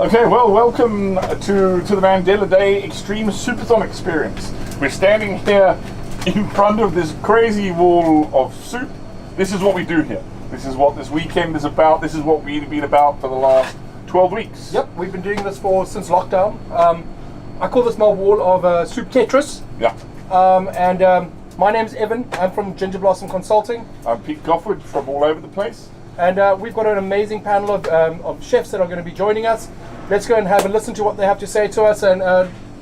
Okay, well, welcome to the Mandela Day Extreme Soupathon experience. We're standing here in front of this crazy wall of soup. This is what we do here. This is what this weekend is about. This is what we've been about for the last 12 weeks. Yep, we've been doing this since lockdown. I call this my wall of soup Tetris. Yeah. My name's Evan. I'm from Ginger Blossom Consulting. I'm Pete Goffwood from all over the place. And we've got an amazing panel of chefs that are going to be joining us. Let's go and have a listen to what they have to say to us, and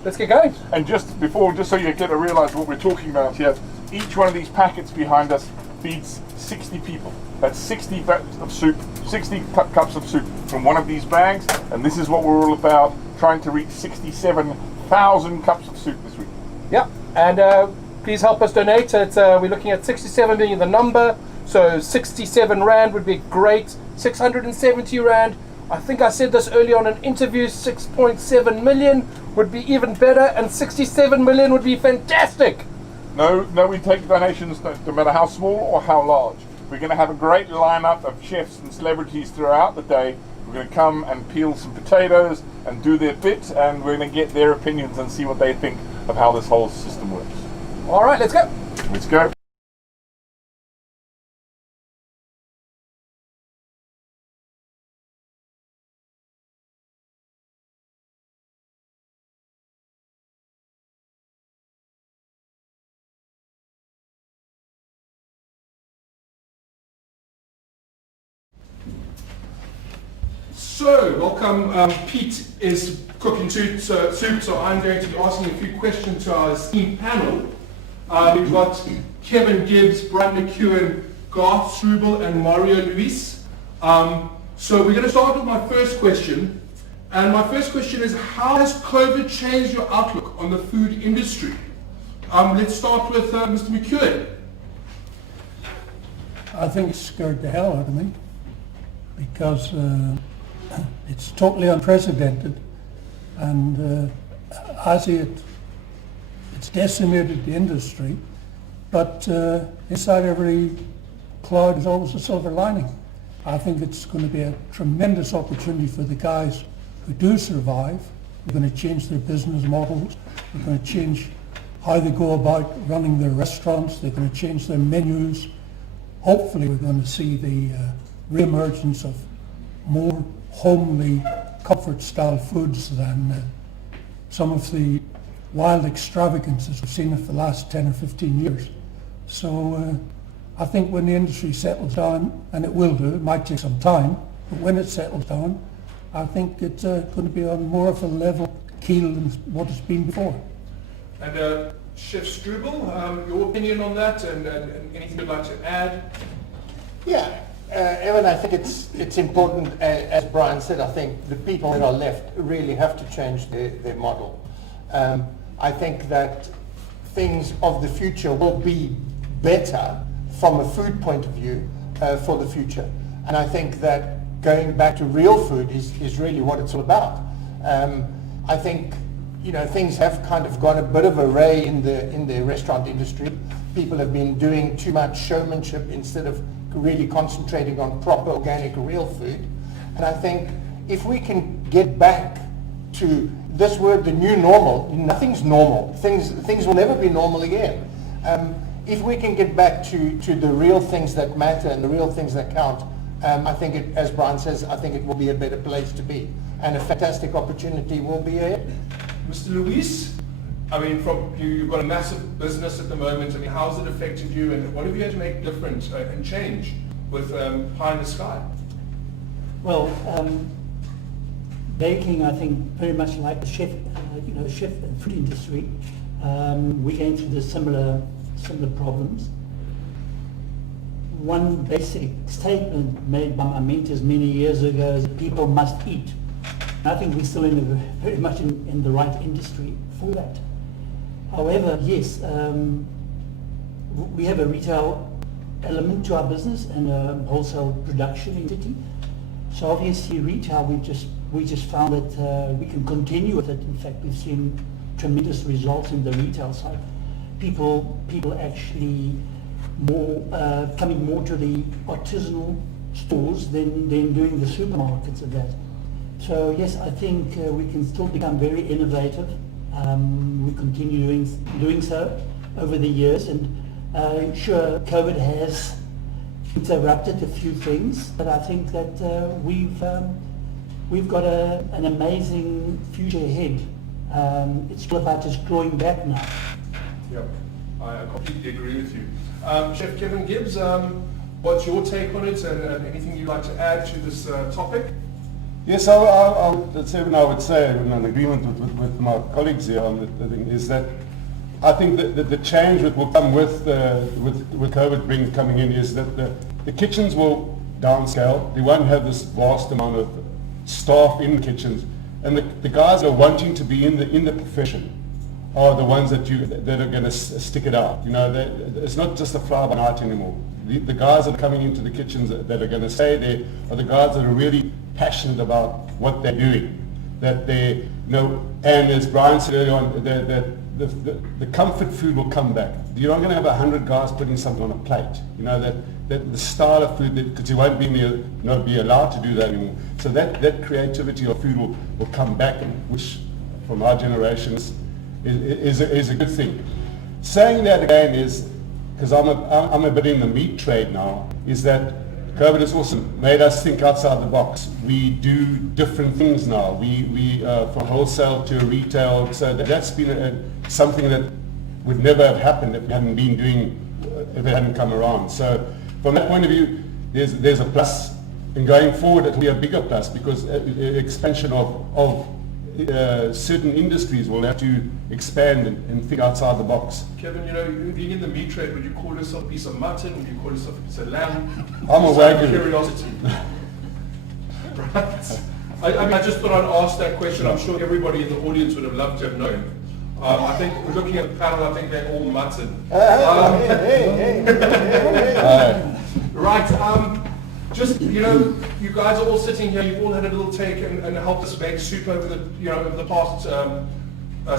let's get going. And just so you get to realize what we're talking about here, each one of these packets behind us feeds 60 people. That's 60 cups of soup, 60 cups of soup from one of these bags, and this is what we're all about, trying to reach 67,000 cups of soup this week. Yeah, and please help us donate. We're looking at 67 being the number, so 67 Rand would be great. 670 Rand. I think I said this earlier on an interview, 6.7 million would be even better, and 67 million would be fantastic. No, we take donations no matter how small or how large. We're going to have a great lineup of chefs and celebrities throughout the day. We're going to come and peel some potatoes and do their bit, and we're going to get their opinions and see what they think of how this whole system works. All right, let's go. Let's go. So, welcome. Pete is cooking soup, so I'm going to be asking a few questions to our esteemed panel. We've got Kevin Gibbs, Brian McEwen, Garth Struble, and Mario Luis. So we're going to start with my first question. And my first question is, how has COVID changed your outlook on the food industry? Let's start with Mr. McEwen. I think it scared the hell out of me because it's totally unprecedented, and I see it's decimated the industry, but inside every cloud is always a silver lining. I think it's going to be a tremendous opportunity for the guys who do survive. They're going to change their business models, they're going to change how they go about running their restaurants, they're going to change their menus. Hopefully we're going to see the re-emergence of more homely, comfort-style foods than some of the wild extravagances we've seen for the last 10 or 15 years. So I think when the industry settles down, and it will do, it might take some time, but when it settles down, I think it's going to be on more of a level keel than what it's been before. And Chef Struble, your opinion on that, and anything you'd like to add? Yeah, Evan, I think it's important, as Brian said, I think the people that are left really have to change their model. I think that things of the future will be better from a food point of view for the future. And I think that going back to real food is really what it's all about. I think, things have kind of gone a bit of array in the restaurant industry. People have been doing too much showmanship instead of really concentrating on proper organic real food. And I think if we can get back to this word, the new normal, nothing's normal. Things will never be normal again. If we can get back to the real things that matter and the real things that count, I think as Brian says, I think it will be a better place to be. And a fantastic opportunity will be ahead. Mr. Luis, I mean, you've got a massive business at the moment. I mean, how's it affected you, and what have you had to make different and change with Pie in the Sky? Well, baking, I think, very much like the chef and food industry, we're going through the similar problems. One basic statement made by my mentors many years ago is people must eat. And I think we're still very much in the right industry for that. However, yes, we have a retail element to our business and a wholesale production entity. So obviously retail, we just found that we can continue with it. In fact, we've seen tremendous results in the retail side. People actually coming more to the artisanal stores than doing the supermarkets of that. So yes, I think we can still become very innovative. We continue doing so over the years, and sure, COVID has interrupted a few things, but I think that we've got an amazing future ahead. It's all about just clawing back now. Yep, I completely agree with you. Chef Kevin Gibbs, what's your take on it, and anything you'd like to add to this topic? Yes, I would say, in agreement with my colleagues here on the thing, is that I think that the change that will come with COVID coming in is that the kitchens will downscale. They won't have this vast amount of staff in the kitchens, and the guys that are wanting to be in the profession are the ones that are going to stick it out. You know, it's not just a fly by night anymore. The guys that are coming into the kitchens that are going to stay there are the guys that are really passionate about what they're doing. That they, you know, and as Brian said earlier on, the comfort food will come back. You're not going to have 100 guys putting something on a plate. You know, that the style of food, because you won't not be allowed to do that anymore. So that creativity of food will come back, which from our generations is a good thing. Saying that again is, because I'm a bit in the meat trade now, is that COVID has also made us think outside the box. We do different things now. We from wholesale to retail. So that's been something that would never have happened if it hadn't come around. So from that point of view, there's a plus. And going forward, it will be a bigger plus, because expansion of certain industries will have to expand and think outside the box. Kevin, you know, being in the meat trade, would you call yourself a piece of mutton? Would you call yourself a piece of lamb? I'm a Wagyu. Curiosity. Right. I just thought I'd ask that question. I'm sure everybody in the audience would have loved to have known. I think, looking at the panel, I think they're all mutton. Right. Just, you know, you guys are all sitting here. You've all had a little take and helped us make soup over the past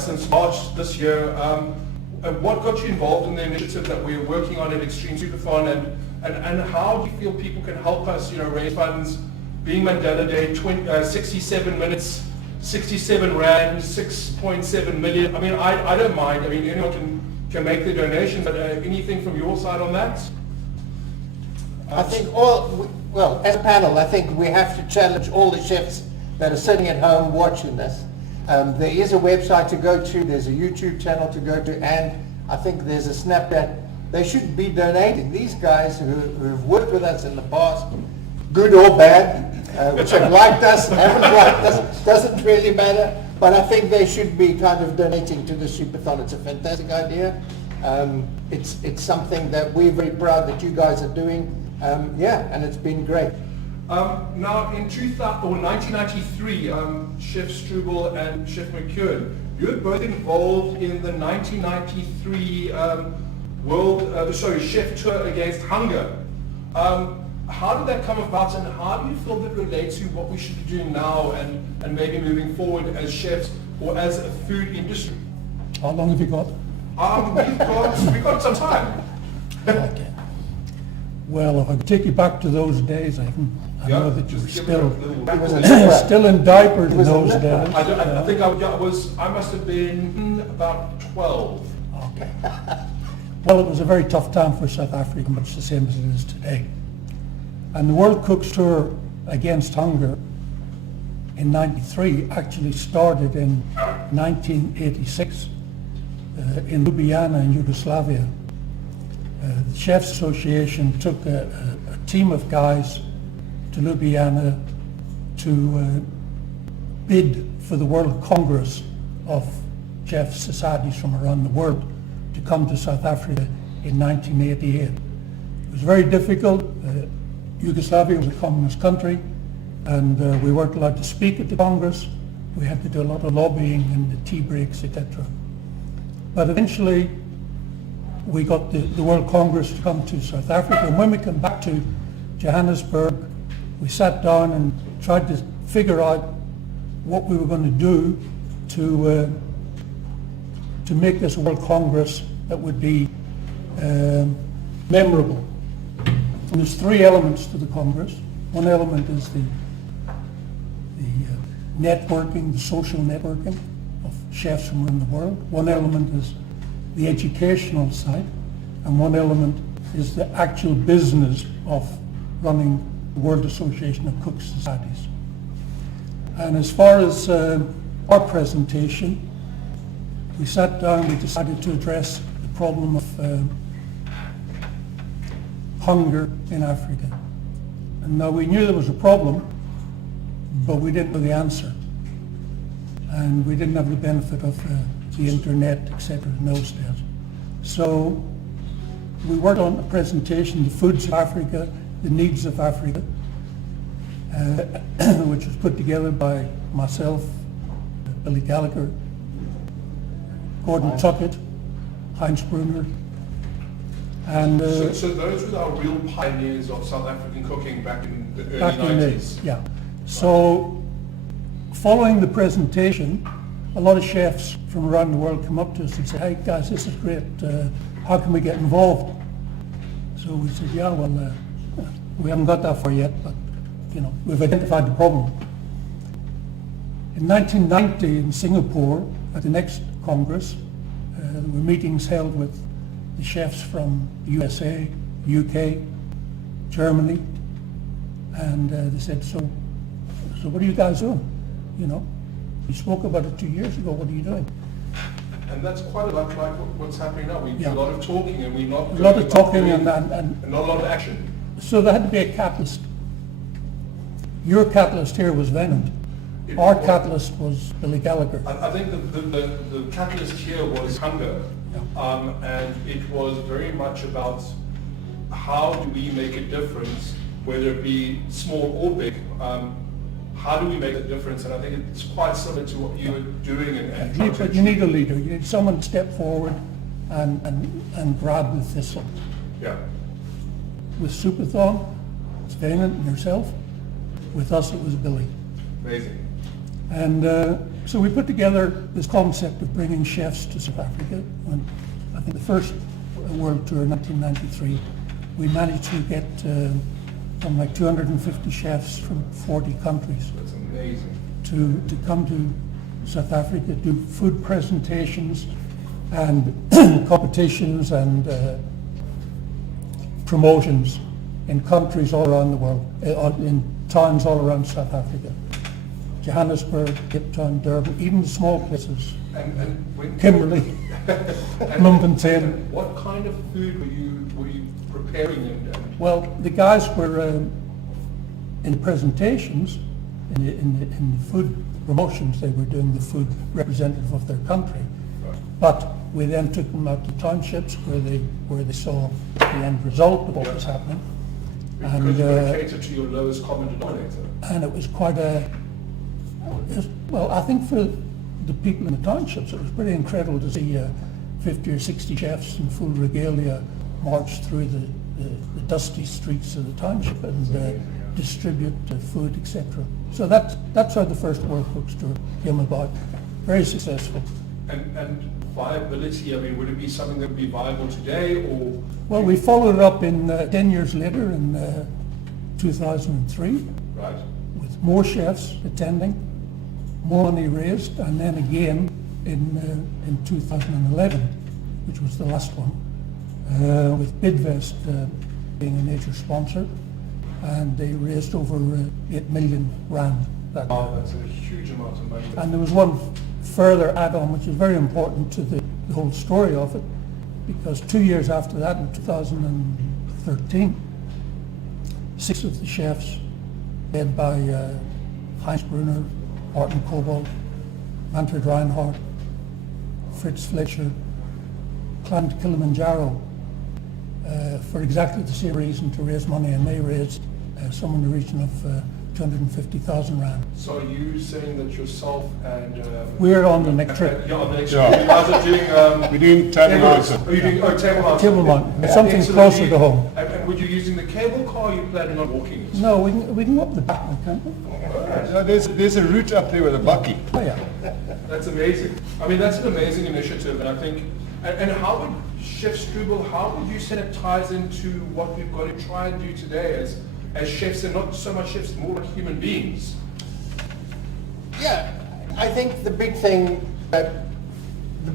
since March this year. What got you involved in the initiative that we're working on at Extreme Soupathon, and how do you feel people can help us, you know, raise funds? Being Mandela Day, 67 minutes, 67 rand, 6.7 million. I mean, I don't mind. I mean, anyone can make the donation, but anything from your side on that? I think as a panel, I think we have to challenge all the chefs that are sitting at home watching this. There is a website to go to, there's a YouTube channel to go to, and I think there's a Snapchat. They should be donating. These guys who've worked with us in the past, good or bad, which have liked us, haven't liked us, doesn't really matter, but I think they should be kind of donating to the Soupathon. It's a fantastic idea. It's something that we're very proud that you guys are doing. And it's been great. Now, in 1993, Chef Struble and Chef McKeown, you were both involved in the 1993 Chef Tour Against Hunger. How did that come about, and how do you feel that relates to what we should be doing now and maybe moving forward as chefs or as a food industry? How long have you got? We've got some time. Okay. Well, if I could take you back to those days, I know that you were still in diapers in those days. I think I must have been about 12. Okay. Well, it was a very tough time for South Africa, much the same as it is today. And the World Cooks Tour Against Hunger in '93 actually started in 1986 in Ljubljana in Yugoslavia. The Chefs Association took a team of guys to Ljubljana to bid for the World Congress of Chef Societies from around the world to come to South Africa in 1988. It was very difficult. Yugoslavia was a communist country, and we weren't allowed to speak at the Congress. We had to do a lot of lobbying in the tea breaks, etc. But eventually, we got the World Congress to come to South Africa, and when we came back to Johannesburg, we sat down and tried to figure out what we were going to do to make this World Congress that would be memorable. And there's three elements to the Congress. One element is the networking, the social networking of chefs from around the world. One element is the educational side, and one element is the actual business of running the World Association of Cook Societies. And as far as our presentation, we sat down, we decided to address the problem of hunger in Africa. And now we knew there was a problem, but we didn't know the answer. And we didn't have the benefit of the internet, etc. in those days. So we worked on a presentation, the foods of Africa, the needs of Africa, which was put together by myself, Billy Gallagher, Gordon Tuckett, Heinz Brunner, and So those were our real pioneers of South African cooking back in the back early in the 90s. yeah. So following the presentation, a lot of chefs from around the world come up to us and say, "Hey guys, this is great. How can we get involved?" So we said, "Yeah, well, we haven't got that far yet, but we've identified the problem." In 1990 in Singapore, at the next Congress, there were meetings held with the chefs from the USA, UK, Germany, and they said, so what are you guys doing? We spoke about it 2 years ago, what are you doing? And that's quite a lot like what's happening now. We do Yeah. a lot of talking and we're not A lot of talking doing- and and not a lot of action. so there had to be a catalyst. Your catalyst here was Venant. It Our was- catalyst was Billy Gallagher. I think the catalyst here was hunger, and it was very much about how do we make a difference, whether it be small or big. How do we make a difference? And I think it's quite similar to what you were doing and trying to But you need a leader. You need someone to step forward and grab the thistle. Yeah. With Soupathon, it's Venant and yourself. With us, it was Billy. Amazing. And so we put together this concept of bringing chefs to South Africa. And I think the first world tour in 1993, we managed to get something like 250 chefs from 40 countries That's amazing. to come to South Africa, do food presentations and competitions and promotions in countries all around the world, in towns all around South Africa. Johannesburg, Cape Town, Durban, even the small places, And when Kimberley, Bloemfontein. what kind of food were you preparing and Well, the guys were in presentations, in the food promotions, they were doing the food representative of their country. But we then took them out to townships where they saw the end result of what was happening. because And, you got to cater to your lowest common denominator? and it was quite well, I think for the people in the townships, it was pretty incredible to see 50 or 60 chefs in full regalia march through the dusty streets of the township and distribute food, etc. So that's how the first World Cooks Tour came about. Very successful. And viability, I mean, would it be something that would be viable today, or? Well, we followed it up in 10 years later in 2003 Right. with more chefs attending, more money raised, and then again in 2011, which was the last one, with Bidvest being a major sponsor, and they raised over 8 million rand. That Oh, that's a huge amount of money. And there was one further add-on which is very important to the whole story of it, because 2 years after that, in 2013, 6 of the chefs, led by Heinz Brunner, Martin Cobalt, Manfred Reinhardt, Fritz Fletcher, climbed Kilimanjaro for exactly the same reason, to raise money, and they raised somewhere in the region of 250,000 rand. So are you saying that yourself and... We're on the next trip. Yeah, on the next Yeah. trip. You guys are doing... We're doing Table Mountain. Are you doing... Oh, Table Mountain. Table Mountain, Yeah. something Excellent. closer to home. And were you using the cable car, or are you planning on walking it? No, we can go up the back, can't we? There's a route up there with a bucky. Oh yeah. That's amazing. I mean, that's an amazing initiative, and I think... And how would Chef Struble, how would you say it ties into what we've got to try and do today as chefs, and not so much chefs, more like human beings? Yeah, I think the big thing that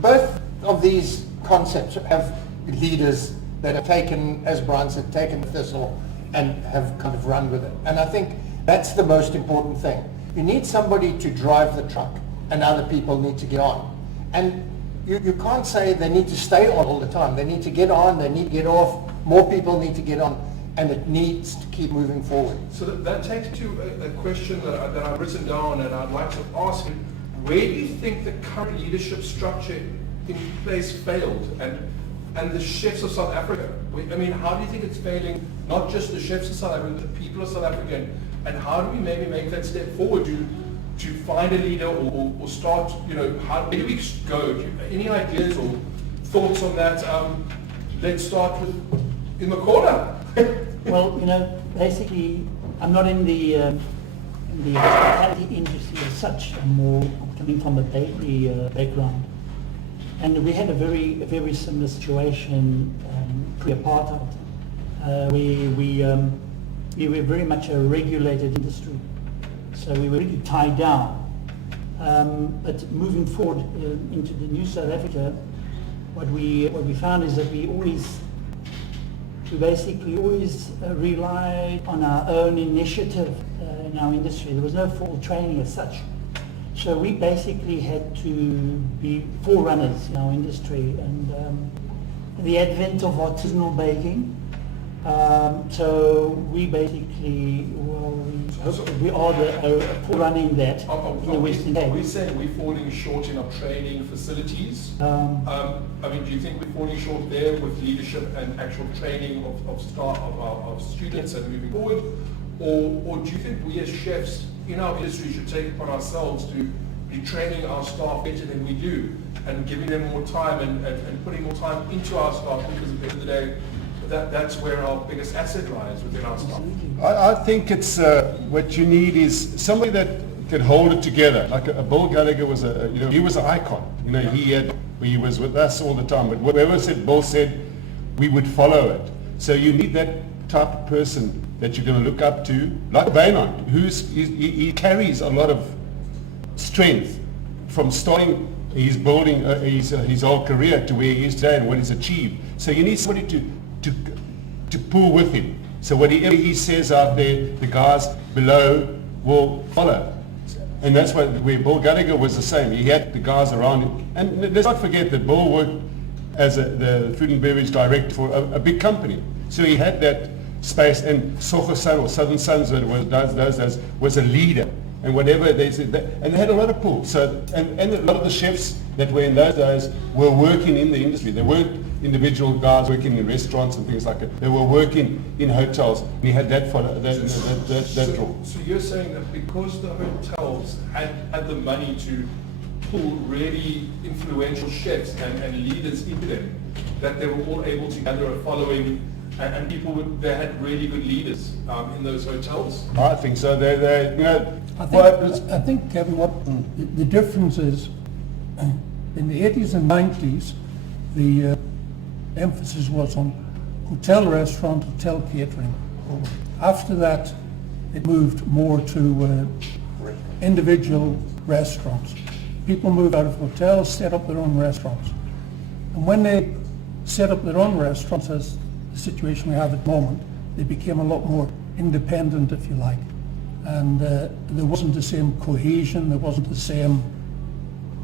both of these concepts have leaders that have taken, as Brian said, taken the thistle and have kind of run with it. And I think that's the most important thing. You need somebody to drive the truck and other people need to get on. And you can't say they need to stay on all the time. They need to get on, they need to get off, more people need to get on, and it needs to keep moving forward. So that takes to a question that I've written down, and I'd like to ask you, where do you think the current leadership structure in place failed, and the chefs of South Africa? I mean, how do you think it's failing, not just the chefs of South Africa, but the people of South Africa, and how do we maybe make that step forward to find a leader or start, where do we go? Any ideas or thoughts on that? Let's start with in the corner. Well, basically, I'm not in the hospitality industry as such. I'm more coming from a bakery background, and we had a very similar situation pre-apartheid. We were very much a regulated industry, so we were really tied down. But moving forward into the new South Africa, what we found is that we basically always relied on our own initiative in our industry. There was no formal training as such. So we basically had to be forerunners in our industry. And the advent of artisanal baking, so we basically, we are the forerunner in that in the Western Cape. Are we saying we're falling short in our training facilities? I mean, do you think we're falling short there with leadership and actual training of staff, of students and moving forward? Or do you think we as chefs in our industry should take it upon ourselves to be training our staff better than we do and giving them more time and putting more time into our staff, because at the end of the day, that's where our biggest asset lies, within our staff. I think it's what you need is somebody that can hold it together. Like a Bill Gallagher was he was an icon. He was with us all the time. But whatever Bill said, we would follow it. So you need that type of person that you're going to look up to, like Wynand, he carries a lot of strength from starting his building his whole career to where he is today and what he's achieved. So you need somebody to pull with him. So whatever he says out there, the guys below will follow. And that's where Bill Gallagher was the same. He had the guys around him. And let's not forget that Bill worked as the food and beverage director for a big company. So he had that space, and Soupathon or Southern Sons was a leader. And whatever they said, and they had a lot of pull. So, and a lot of the chefs that were in those days were working in the industry. They weren't individual guys working in restaurants and things like that. They were working in hotels. We had that draw. So you're saying that because the hotels had the money to pull really influential chefs and leaders into them, that they were all able to gather a following, and they had really good leaders in those hotels? I think so. I think, Kevin, what the difference is, in the 80s and 90s, the emphasis was on hotel restaurant, hotel catering. After that, it moved more to individual restaurants. People moved out of hotels, set up their own restaurants. And when they set up their own restaurants, as the situation we have at the moment, they became a lot more independent, if you like. And there wasn't the same cohesion, there wasn't the same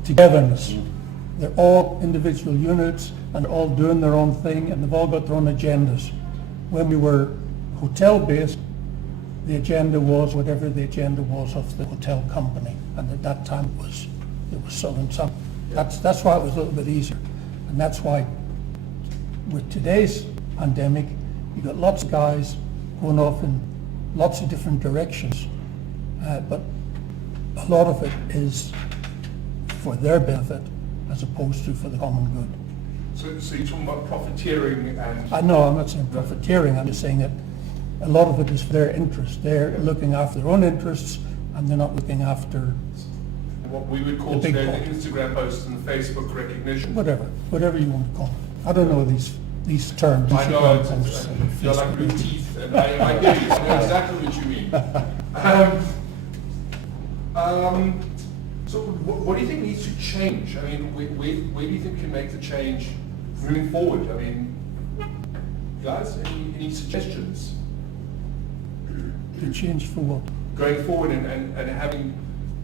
togetherness. They're all individual units and all doing their own thing, and they've all got their own agendas. When we were hotel-based, the agenda was whatever the agenda was of the hotel company, and at that time it was Southern Sun. That's why it was a little bit easier, and that's why with today's pandemic, you've got lots of guys going off in lots of different directions, but a lot of it is for their benefit as opposed to for the common good. So you're talking about profiteering and... No, I'm not saying profiteering, I'm just saying that a lot of it is for their interest. They're looking after their own interests, and they're not looking after what we would call today the Instagram posts and the Facebook recognition. Whatever you want to call it. I don't know these terms. I know, you're like blue teeth, and I get it, I know exactly what you mean. So what do you think needs to change? I mean, where do you think can make the change moving forward? I mean, guys, any suggestions? The change for what? Going forward and having,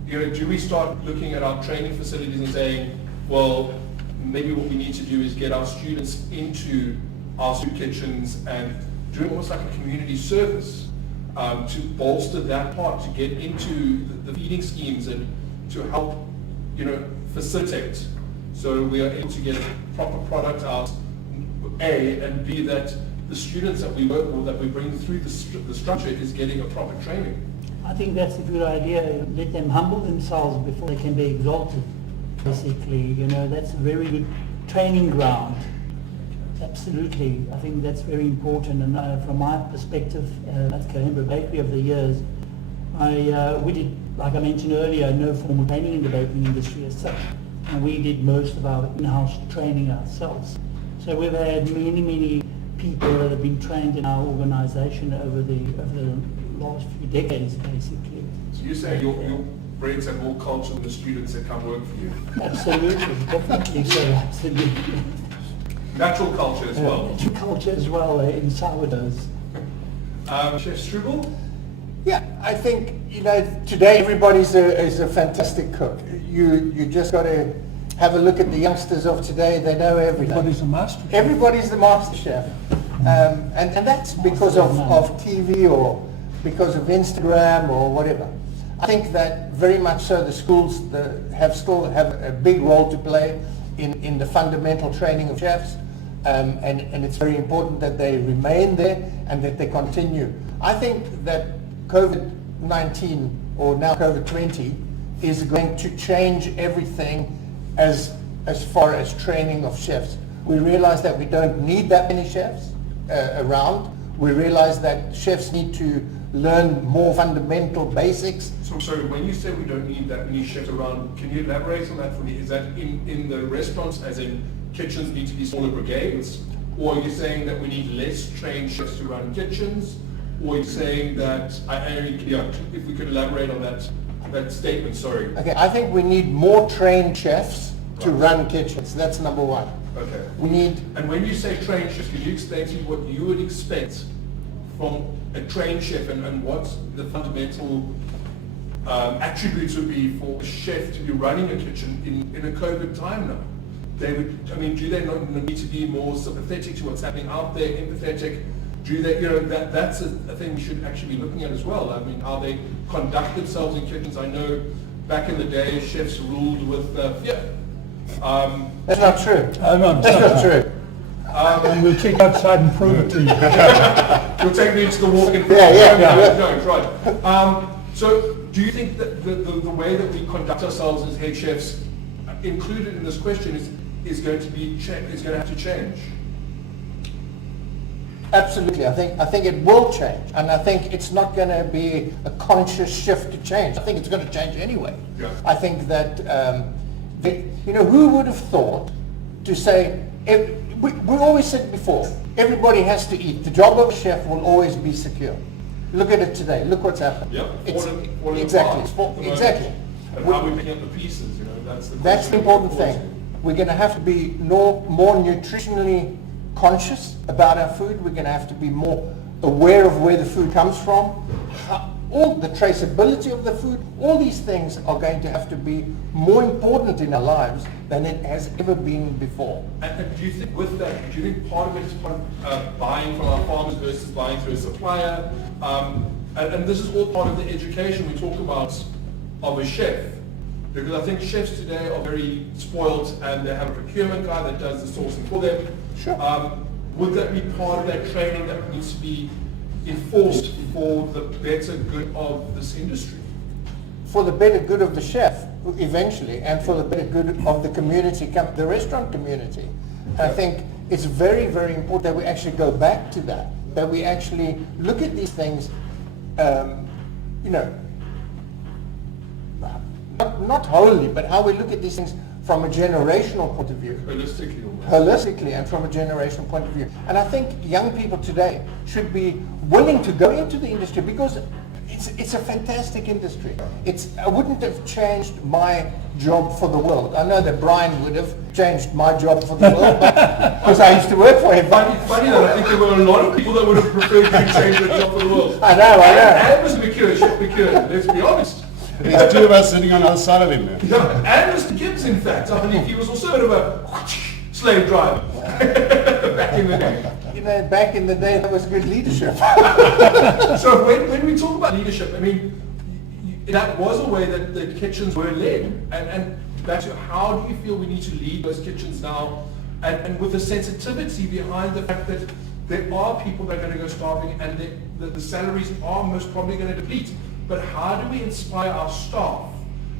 do we start looking at our training facilities and saying, well, maybe what we need to do is get our students into our soup kitchens and do almost like a community service to bolster that part, to get into the feeding schemes and to help, facilitate, so we are able to get a proper product out, A, and B, that the students that we work with, that we bring through the structure is getting a proper training. I think that's a good idea. Let them humble themselves before they can be exalted, basically. That's a very good training ground. Absolutely. I think that's very important. And from my perspective, at Coimbra Bakery over the years, we did, like I mentioned earlier, no formal training in the baking industry as such. And we did most of our in-house training ourselves. So we've had many people that have been trained in our organization over the last few decades, basically. So you're saying your breeds have more culture than the students that come work for you? Absolutely, definitely so, absolutely. Natural culture as well. Natural culture as well in sourdoughs. Chef Struble? Yeah, I think, today everybody's is a fantastic cook. You just got to have a look at the youngsters of today. They know everything. Everybody's a master. Everybody's the master chef. And that's because of TV or because of Instagram or whatever. I think that very much so the schools still have a big role to play in the fundamental training of chefs. And it's very important that they remain there and that they continue. I think that COVID-19 or now COVID-20 is going to change everything as far as training of chefs. We realize that we don't need that many chefs around. We realize that chefs need to learn more fundamental basics. So when you say we don't need that many chefs around, can you elaborate on that for me? Is that in the restaurants, as in kitchens need to be smaller brigades? Or are you saying that we need less trained chefs to run kitchens? Or are you saying that, if we could elaborate on that statement, sorry. Okay, I think we need more trained chefs to run kitchens. That's number one. Okay. We need... And when you say trained chefs, can you explain to me what you would expect from a trained chef and what the fundamental attributes would be for a chef to be running a kitchen in a COVID time now? Do they not need to be more sympathetic to what's happening out there, empathetic? Do they, that's a thing we should actually be looking at as well. I mean, how they conduct themselves in kitchens. I know back in the day, chefs ruled with fear. That's not true. That's not true. And we'll check outside and prove it to you. You'll take me into the walk-in. Yeah. No, right. So, do you think that the way that we conduct ourselves as head chefs, included in this question, is going to have to change? Absolutely. I think it will change, and I think it's not going to be a conscious shift to change. I think it's going to change anyway. Yeah. I think that who would have thought to say we always said before, everybody has to eat. The job of a chef will always be secure. Look at it today. Look what's happened. Yep. Exactly. And how we pick up the pieces, that's the important thing. We're going to have to be more nutritionally conscious about our food. We're going to have to be more aware of where the food comes from, all the traceability of the food. All these things are going to have to be more important in our lives than it has ever been before. And do you think with that, do you think part of it is part of buying from our farmers versus buying through a supplier? And this is all part of the education we talk about of a chef. Because I think chefs today are very spoiled and they have a procurement guy that does the sourcing for them. Sure. Would that be part of that training that needs to be enforced for the better good of this industry? For the better good of the chef, eventually, and for the better good of the community, the restaurant community. I think it's very, very important that we actually go back to that we actually look at these things, not wholly, but how we look at these things from a generational point of view. Holistically and from a generational point of view. And I think young people today should be willing to go into the industry because it's a fantastic industry. I wouldn't have changed my job for the world. I know that Brian would have changed my job for the world, because I used to work for him. Funny that I think there were a lot of people that would have preferred to change their job for the world. I know. And Mr. McCure, Chef McCure, let's be honest. There's two of us sitting on the other side of him now. Yeah, and Mr. Gibbs, in fact, I believe he was also a bit of a slave driver back in the day. You know, back in the day, that was good leadership. So when we talk about leadership, I mean, that was a way that the kitchens were led. And back to how do you feel we need to lead those kitchens now? And with the sensitivity behind the fact that there are people that are going to go starving and the salaries are most probably going to deplete. But how do we inspire our staff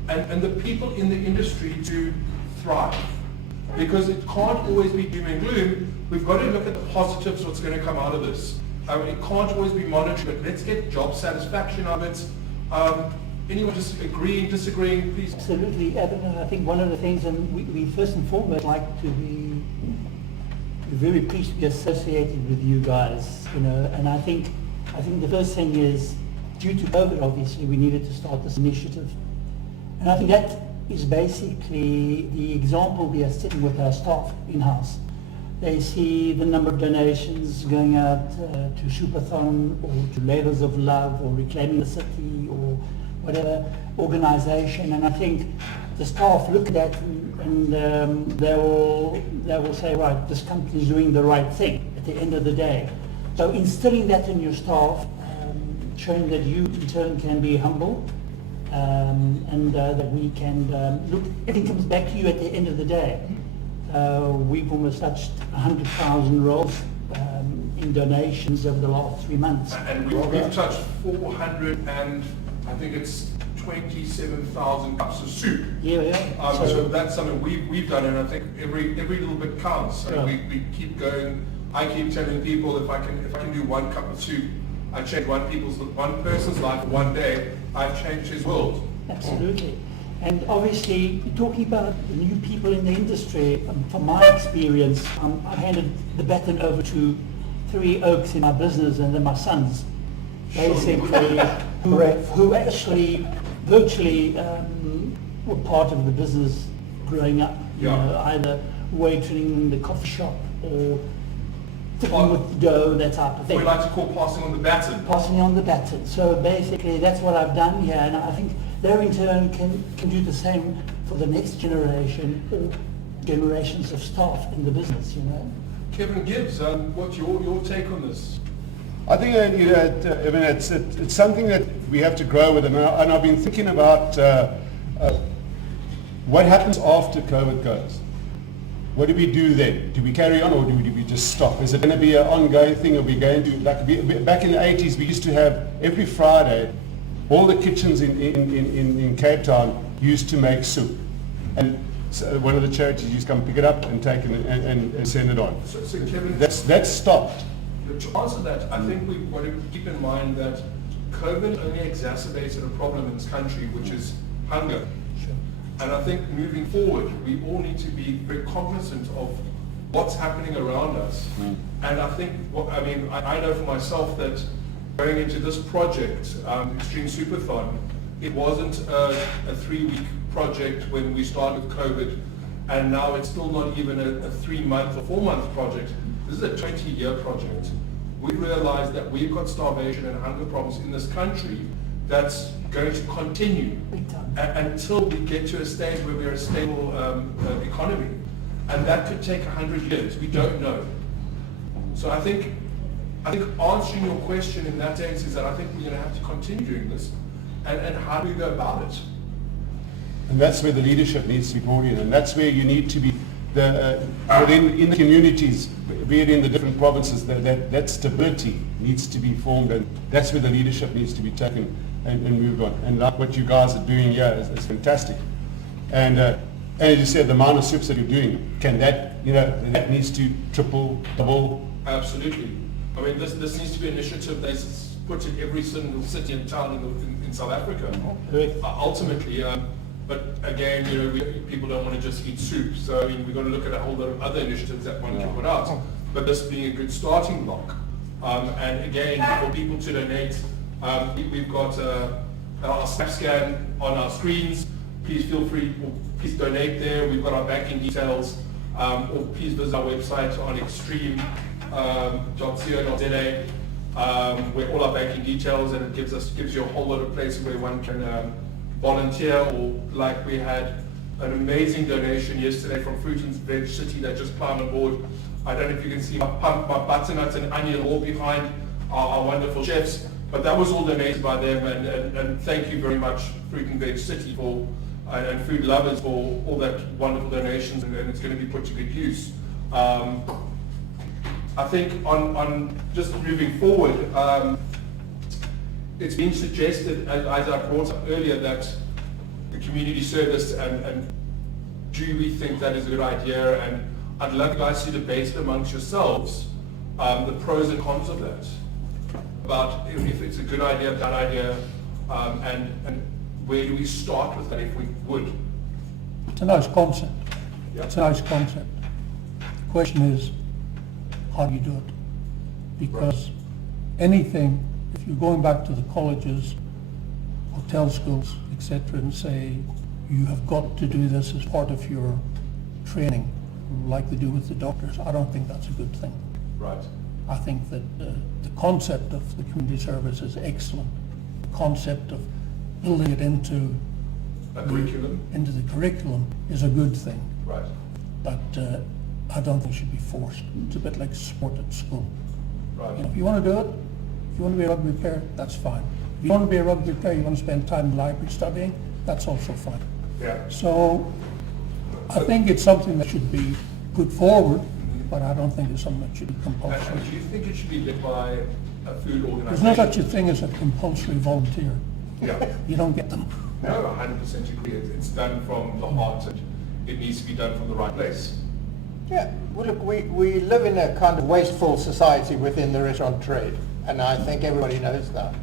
and the people in the industry to thrive? Because it can't always be doom and gloom. We've got to look at the positives, what's going to come out of this. It can't always be monetary, but let's get job satisfaction of it. Anyone just agreeing, disagreeing, please? Absolutely, Evan. I think one of the things, and we first and foremost like to be very pleased to be associated with you guys, you know. And I think the first thing is, due to COVID, obviously, we needed to start this initiative, and I think that is basically the example we are setting with our staff in-house. They see the number of donations going out to Soupathon or to Labours of Love or Reclaiming the City or whatever organisation, and I think the staff look at that and they will say, right, this company is doing the right thing at the end of the day. So instilling that in your staff, showing that you in turn can be humble, and that we can look, everything comes back to you at the end of the day. We've almost touched 100,000 rolls in donations over the last 3 months. And we've touched 400 and I think it's 27,000 cups of soup. Yeah. So that's something we've done, and I think every little bit counts. Yeah. We keep going. I keep telling people if I can do 1 cup of soup, I change one person's life one day, I've changed his world. Absolutely. And obviously, talking about the new people in the industry, from my experience, I handed the baton over to 3 oaks in my business, and they're my sons, basically, who actually virtually were part of the business growing up. You know, either waitering in the coffee shop or sitting with dough, that type of thing. We like to call passing on the baton. Passing on the baton. So basically, that's what I've done here, and I think they in turn can do the same for the next generation or generations of staff in the business, you know. Kevin Gibbs, what's your take on this? I think it's something that we have to grow with, and I've been thinking about what happens after COVID goes. What do we do then? Do we carry on, or do we just stop? Is it going to be an ongoing thing? Are we going to, back in the 80s, we used to have every Friday, all the kitchens in Cape Town used to make soup, and so one of the charities used to come pick it up and take it and send it on. So Kevin, That's stopped. to answer that, I think we've got to keep in mind that COVID only exacerbated a problem in this country, which is hunger. Sure. And I think moving forward, we all need to be very cognizant of what's happening around us. And I think, I know for myself that going into this project, Extreme Soupathon, it wasn't a 3-week project when we started with COVID, and now it's still not even a 3-month or 4-month project. This is a 20-year project. We realize that we've got starvation and hunger problems in this country that's going to continue until we get to a stage where we're a stable economy. And that could take 100 years. We don't know. So I think answering your question in that sense is that I think we're going to have to continue doing this. And how do we go about it? And that's where the leadership needs to be brought in, and that's where you need to be in the communities, be it in the different provinces, that stability needs to be formed, and that's where the leadership needs to be taken and moved on. And like what you guys are doing here is fantastic. And as you said, the amount of soups that you're doing, that needs to triple, double. Absolutely. I mean, this needs to be an initiative that's put in every single city and town in South Africa. Ultimately, but again, people don't want to just eat soup. So we've got to look at a whole lot of other initiatives that one can put out. But this being a good starting block. And again, for people to donate We've got our snap scan on our screens. Please feel free, or please donate there. We've got our banking details, or please visit our website on extreme.co.za, where all our banking details, and it gives you a whole lot of places where one can volunteer, or like we had an amazing donation yesterday from Fruit and Veg City that just climbed aboard. I don't know if you can see my butternut and onion all behind our wonderful chefs, but that was all donated by them, and thank you very much, Fruit and Veg City, for and food lovers, for all that wonderful donations, and it's going to be put to good use. I think on just moving forward, it's been suggested, as I brought up earlier, that the community service, and do we think that is a good idea? And I'd love you guys to debate it amongst yourselves, the pros and cons of that, about if it's a good idea, bad idea, and where do we start with that if we would? It's a nice concept. Yeah. It's a nice concept. The question is, how do you do it? Because anything, if you're going back to the colleges, hotel schools, etc., and say you have got to do this as part of your training, like they do with the doctors, I don't think that's a good thing. Right. I think that the concept of the community service is excellent. The concept of building it into A curriculum. the curriculum is a good thing, Right. but I don't think it should be forced. It's a bit like sport at school. Right. You know, if you want to do it, if you want to be a rugby player, that's fine. If you want to be a rugby player, you want to spend time in the library studying, that's also fine. Yeah. So I think it's something that should be put forward, but I don't think it's something that should be compulsory. And do you think it should be led by a food There's organization? no such a thing as a compulsory volunteer. Yeah. You don't get them. No, 100% agree. It's done from the heart, and it needs to be done from the right place. Yeah, well, look, we live in a kind of wasteful society within the restaurant trade, and I think everybody knows that.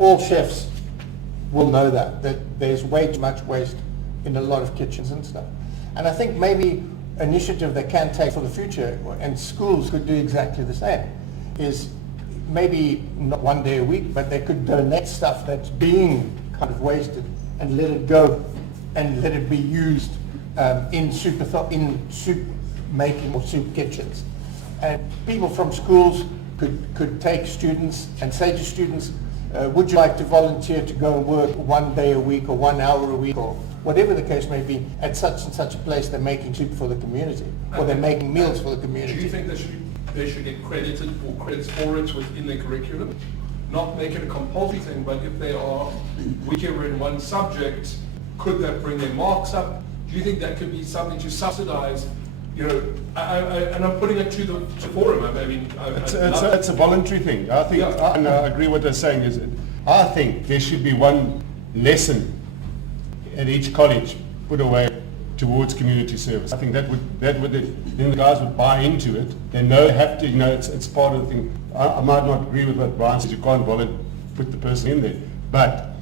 All chefs will know that there's way too much waste in a lot of kitchens and stuff. And I think maybe initiative they can take for the future, and schools could do exactly the same, is maybe not one day a week, but they could donate stuff that's being kind of wasted and let it go and let it be used in soup making or soup kitchens. And people from schools could take students and say to students, would you like to volunteer to go and work 1 day a week or 1 hour a week or whatever the case may be at such and such a place, they're making soup for the community or they're making meals for the community. Do you think they should get credited or credits for it within their curriculum? Not make it a compulsory thing, but if they are weaker in one subject, could that bring their marks up? Do you think that could be something to subsidize? You know, and I'm putting it to the forum. I mean, It's a voluntary thing. I think, Yeah. and I agree what they're saying, is I think there should be one lesson at each college put away towards community service. I think that would then the guys would buy into it. They know, have to, it's part of the thing. I might not agree with what Brian says, you can't put the person in there. But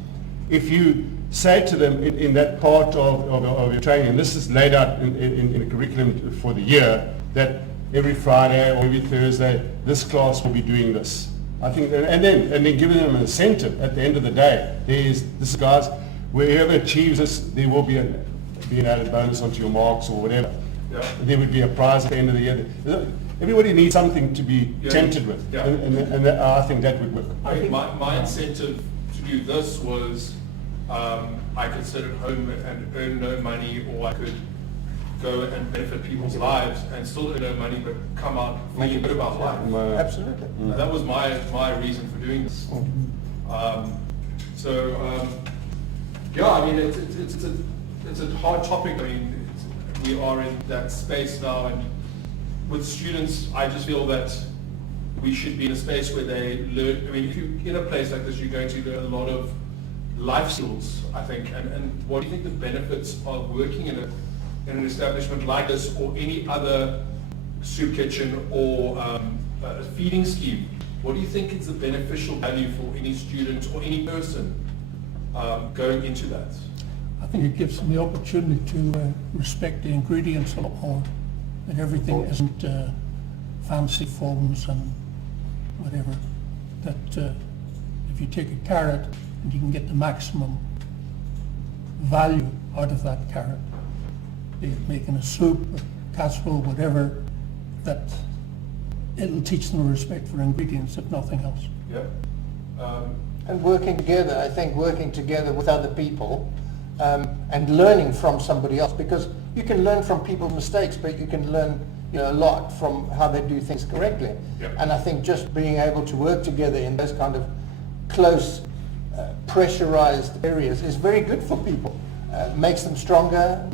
if you say to them in that part of your training, and this is laid out in the curriculum for the year, that every Friday or every Thursday, this class will be doing this. I think, and then giving them an incentive at the end of the day. This guys, whoever achieves this, there will be an added bonus onto your marks or whatever. Yeah. There would be a prize at the end of the year. Everybody needs something to be tempted with, Yeah. and I think that would work. I think my incentive to do this was I could sit at home and earn no money, or I could go and benefit people's lives and still earn no money, but come out feeling good about life. Absolutely. That was my reason for doing this. Yeah, I mean, it's a hard topic. I mean, we are in that space now, and with students, I just feel that we should be in a space where they learn. I mean, if you're in a place like this, you're going to learn a lot of life skills, I think. And what do you think the benefits of working in an establishment like this, or any other soup kitchen or a feeding scheme? What do you think is the beneficial value for any student or any person going into that? I think it gives them the opportunity to respect the ingredients a lot more, that everything isn't fancy forms and whatever. That if if you take a carrot and you can get the maximum value out of that carrot, be it making a soup, a casserole, whatever, that it'll teach them a respect for ingredients, if nothing else. Yeah. And working together, I think working together with other people and learning from somebody else, because you can learn from people's mistakes, but you can learn a lot from how they do things correctly. Yeah. And I think just being able to work together in those kind of close, pressurized areas is very good for people. Makes them stronger,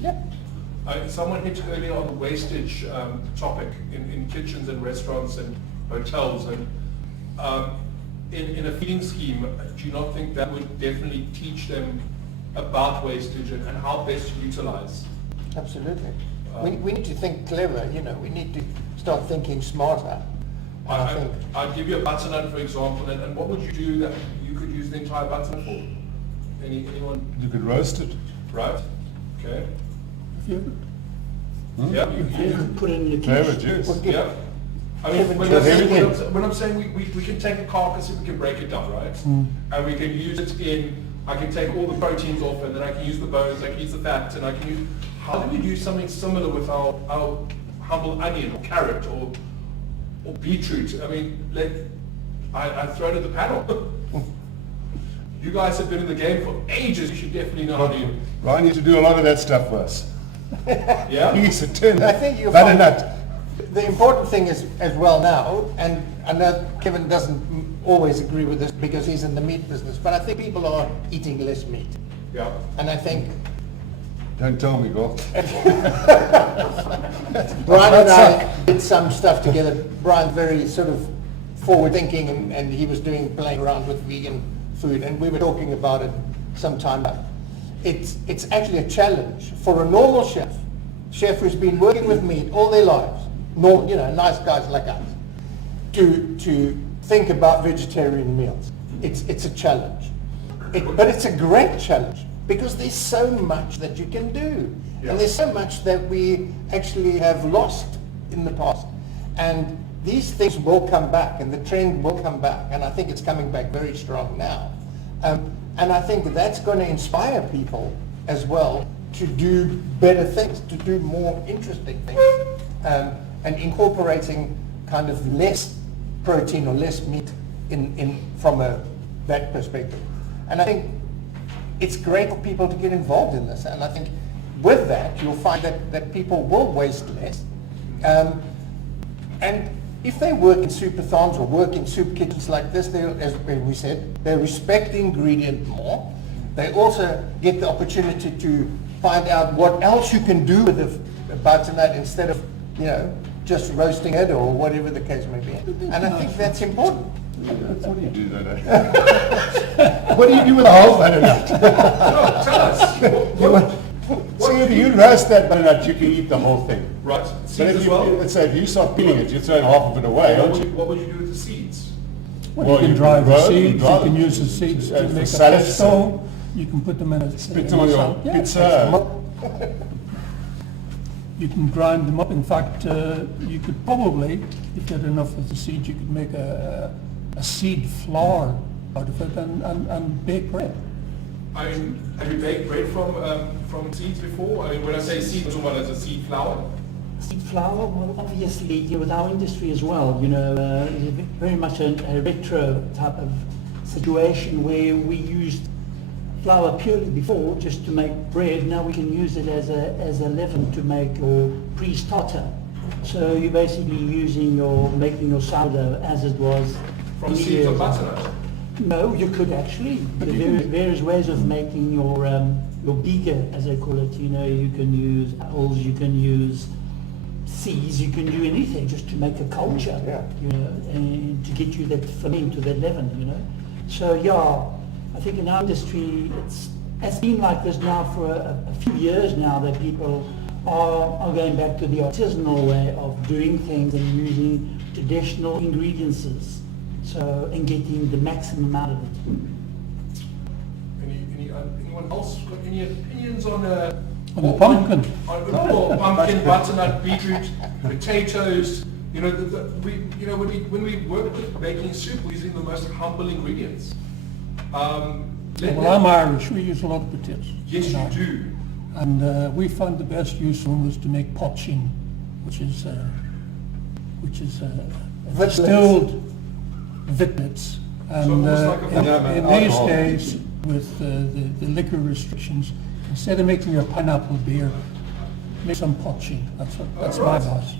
yeah. Someone hit earlier on the wastage topic in kitchens and restaurants and hotels, and in a feeding scheme, do you not think that would definitely teach them about wastage and how best to utilize? Absolutely. We need to think clever, we need to start thinking smarter. I'd give you a butternut, for example, and what would you do that you could use the entire butternut for? Anyone? You could roast it. Right? Okay. Yeah. Yeah, You put it in the Flavor quiche. juice. yeah. I mean, when I'm saying we can take a carcass and we can break it down, right? And we can use it I can take all the proteins off, and then I can use the bones, I can use the fat, and I can use, how do we do something similar with our humble onion or carrot or beetroot? I mean, I throw it at the panel. You guys have been in the game for ages, you should definitely know how to do it. Ryan used to do a lot of that stuff for us. Yeah? He used to turn I think you'll butternut. The important thing is, as well now, and I know Kevin doesn't always agree with this because he's in the meat business, but I think people are eating less meat. Yeah. And I think Don't tell me, Gold. Brian and I did some stuff together. Brian's very sort of forward thinking, and he was playing around with vegan food, and we were talking about it some time back. It's actually a challenge for a normal chef who's been working with meat all their lives, nice guys like us, to think about vegetarian meals. It's a challenge. But it's a great challenge because there's so much that you can do. Yeah. And there's so much that we actually have lost in the past. And these things will come back, and the trend will come back, and I think it's coming back very strong now. And I think that's going to inspire people as well to do better things, to do more interesting things, and incorporating kind of less protein or less meat from that perspective. And I think it's great for people to get involved in this, and I think with that you'll find that people will waste less. And if they work in soupathons or work in soup kitchens like this, as we said, they respect the ingredient more. They also get the opportunity to find out what else you can do with a butternut instead of, just roasting it or whatever the case may be. And I think that's important. What do you do that? What do you do with a whole butternut? No, tell us. See, if you roast that butternut, you can eat the whole thing. Right. But Seeds if as you, well? let's say if you start peeling it, you're throwing half of it away, aren't you? What would you do with the seeds? Well, Well, you can you dry can the grow them, seeds, dry you can them. use the seeds to For make a salads. pesto, you can put them in a... Spit them on your salad. Yeah, pizza. You can grind them up. In fact, you could probably, if you had enough of the seeds, you could make a seed flour out of it and bake bread. I mean, have you baked bread from seeds before? I mean, when I say seeds, I'm talking about as a seed flour. Seed flour, well, obviously, with our industry as well, it's very much a retro type of situation where we used flour purely before just to make bread. Now we can use it as a leaven to make your pre-starter. So you're basically making your sourdough as it was From many seeds of years. butternut. No, you could actually. There are various ways of making your beaker, as they call it. You can use apples, you can use seeds, you can do anything just to make a culture. Yeah. And to get you that ferment to that leaven. So yeah, I think in our industry it's been like this now for a few years now that people are going back to the artisanal way of doing things and using traditional ingredients. So, and getting the maximum out of it. Anyone else got any opinions on On the pumpkin. Pumpkin, butternut, beetroot, potatoes. You know, when we work with making soup, we're using the most humble ingredients. Well, I'm Irish. We use a lot of potatoes. Yes, you do. And we found the best use of them was to make poaching, which is distilled vitlets. And almost like a- in these days, with the liquor restrictions, instead of making your pineapple beer, make some poaching. That's my advice.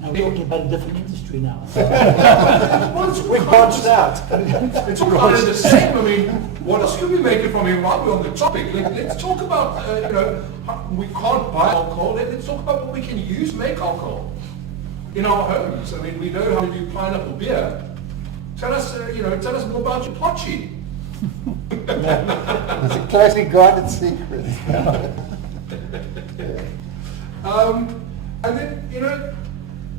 Now we're talking about a different industry now. Well, it's all We kind of botched the- that. It's all kind of the same. I mean, what else could we make it from? I mean, while we're on the topic, let's talk about, we can't buy alcohol. Let's talk about what we can use to make alcohol in our homes. I mean, we know how to do pineapple beer. Tell us more about your potchi. It's a closely guarded secret. And then,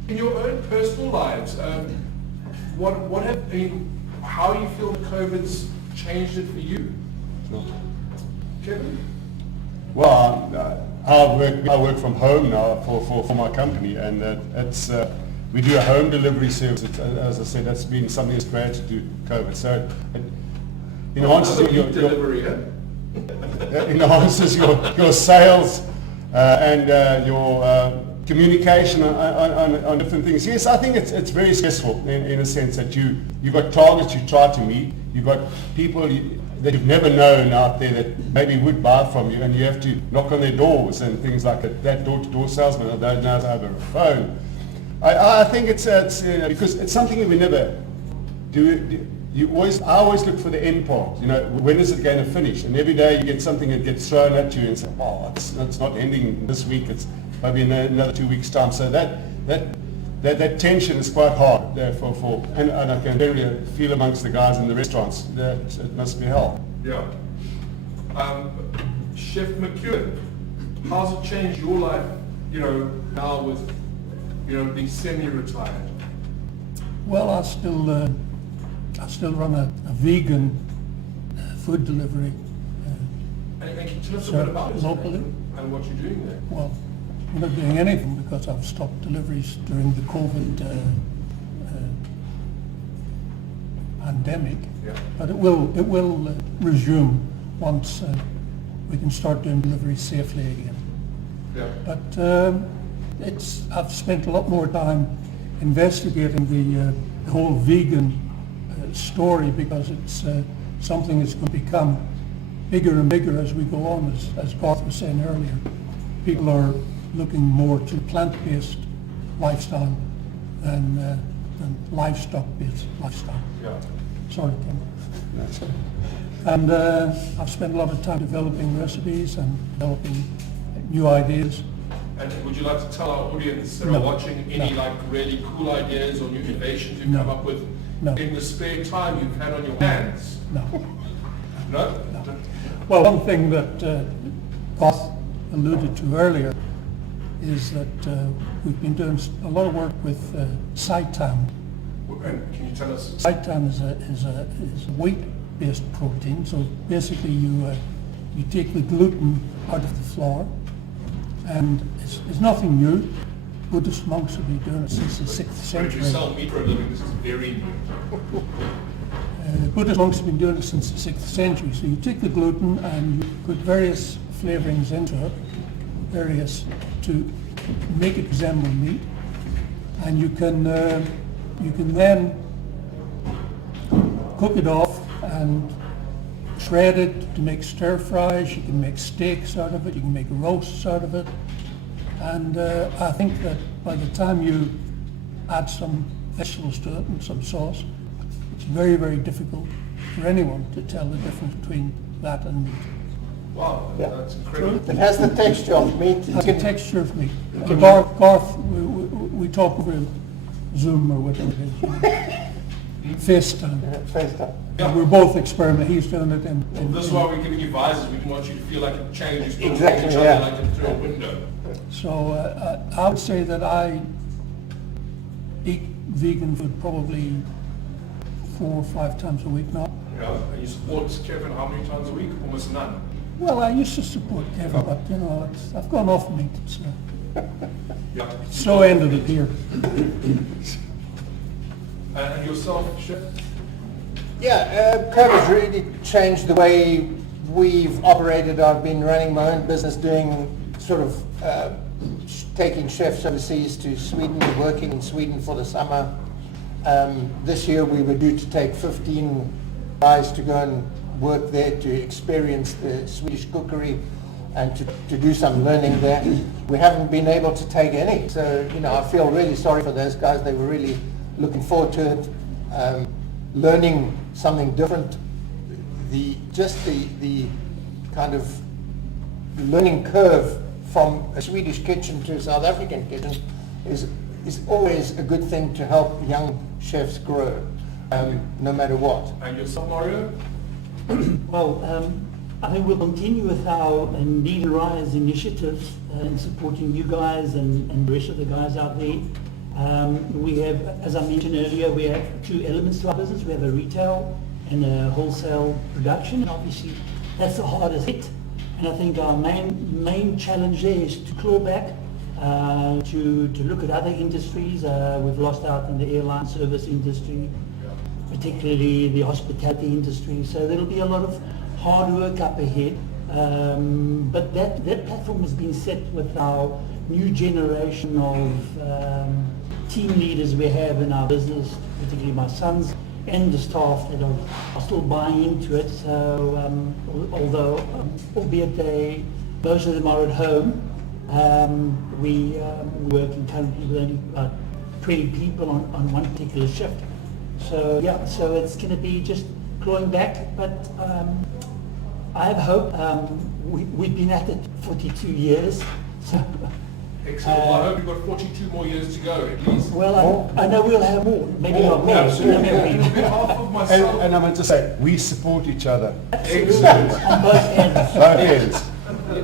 in your own personal lives, how do you feel COVID's changed it for you? Kevin? Well, I work from home now for my company, and it's we do a home delivery service. As I said, that's been something that's created due to COVID. So it enhances enhances your sales and your communication on different things. Yes, I think it's very stressful in a sense that you've got targets you try to meet. You've got people that you've never known out there that maybe would buy from you, and you have to knock on their doors and things like that door-to-door salesman. I don't know over a phone. I think it's because it's something that we never do. I always look for the end part. When is it going to finish? And every day you get something that gets thrown at you and say, "Oh, it's not ending this week. It's maybe in another 2 weeks' time." So that tension is quite hard and I can really feel amongst the guys in the restaurants that it must be hell. Yeah. Chef McEwen, how's it changed your life, now with, being semi-retired? Well, I still run a vegan food delivery. And can you tell us a bit about it Locally. and what you're doing there? Well, we're not doing anything because I've stopped deliveries during the COVID pandemic. Yeah. But it will resume once we can start doing deliveries safely again. Yeah. But I've spent a lot more time investigating the whole vegan story because it's something that's going to become bigger and bigger as we go on, as Garth was saying earlier. People are looking more to plant-based lifestyle than livestock-based lifestyle. Yeah. Sorry, Kim. And I've spent a lot of time developing recipes and developing new ideas. And would you like to tell our audience that No. are watching any really cool ideas or new innovations you've No. come up with No. in the spare time you've had on your hands? No. No? Well, one thing that Garth alluded to earlier is that we've been doing a lot of work with Soupathon. And can you tell us? Soupathon is a wheat-based protein. So basically, you take the gluten out of the flour, and it's nothing new. Buddhist monks have been doing it since the 6th If century. you sell meat for a living, this is very new. Buddhist monks have been doing it since the 6th century. So you take the gluten and you put various flavorings into it, to make it resemble meat, and you can then cook it off and shred it to make stir fries. You can make steaks out of it. You can make roasts out of it. And I think that by the time you add some vegetables to it and some sauce, it's very, very difficult for anyone to tell the difference between that and meat. Wow, Yeah. that's incredible. It has the texture of meat. It's the texture of meat. Garth, we talk over Zoom or whatever it is. FaceTime. First time. Yeah. We're both experimenting. He's doing it in This is why we're giving you visors. We don't want you to feel like a change. You still Exactly, each other yeah. like it through a window. So I would say that I eat vegan food probably 4 or 5 times a week now. Yeah. And you support Kevin how many times a week? Almost none. Well, I used to support Kevin, but I've gone off meat. So. Yeah. So ended it here. And yourself, Chef? Yeah, COVID's really changed the way we've operated. I've been running my own business, doing sort of taking chefs overseas to Sweden, working in Sweden for the summer. This year we were due to take 15 guys to go and work there to experience the Swedish cookery and to do some learning there. We haven't been able to take any, so I feel really sorry for those guys. They were really looking forward to it, learning something different. The kind of learning curve from a Swedish kitchen to a South African kitchen is always a good thing to help young chefs grow, no matter what. And yourself, Mario? Well, I think we'll continue with our Need and Rise initiatives in supporting you guys and the rest of the guys out there. We have, as I mentioned earlier, we have two elements to our business. We have a retail and a wholesale production. And obviously, that's the hardest hit. And I think our main challenge there is to claw back, to look at other industries. We've lost out in the airline service industry, particularly the hospitality industry. So there'll be a lot of hard work up ahead. But that platform has been set with our new generation of team leaders we have in our business, particularly my sons and the staff that are still buying into it. So although, albeit most of them are at home, we're working currently with only about 20 people on one particular shift. So yeah, so it's going to be just clawing back, but I have hope. We've been at it 42 years. So, Excellent. Well, I hope you've got 42 more years to go at least. well, I know we'll have more. Maybe not more. Absolutely. And on behalf of myself, And I meant to say, we support each other. Excellent. On both ends. Both ends.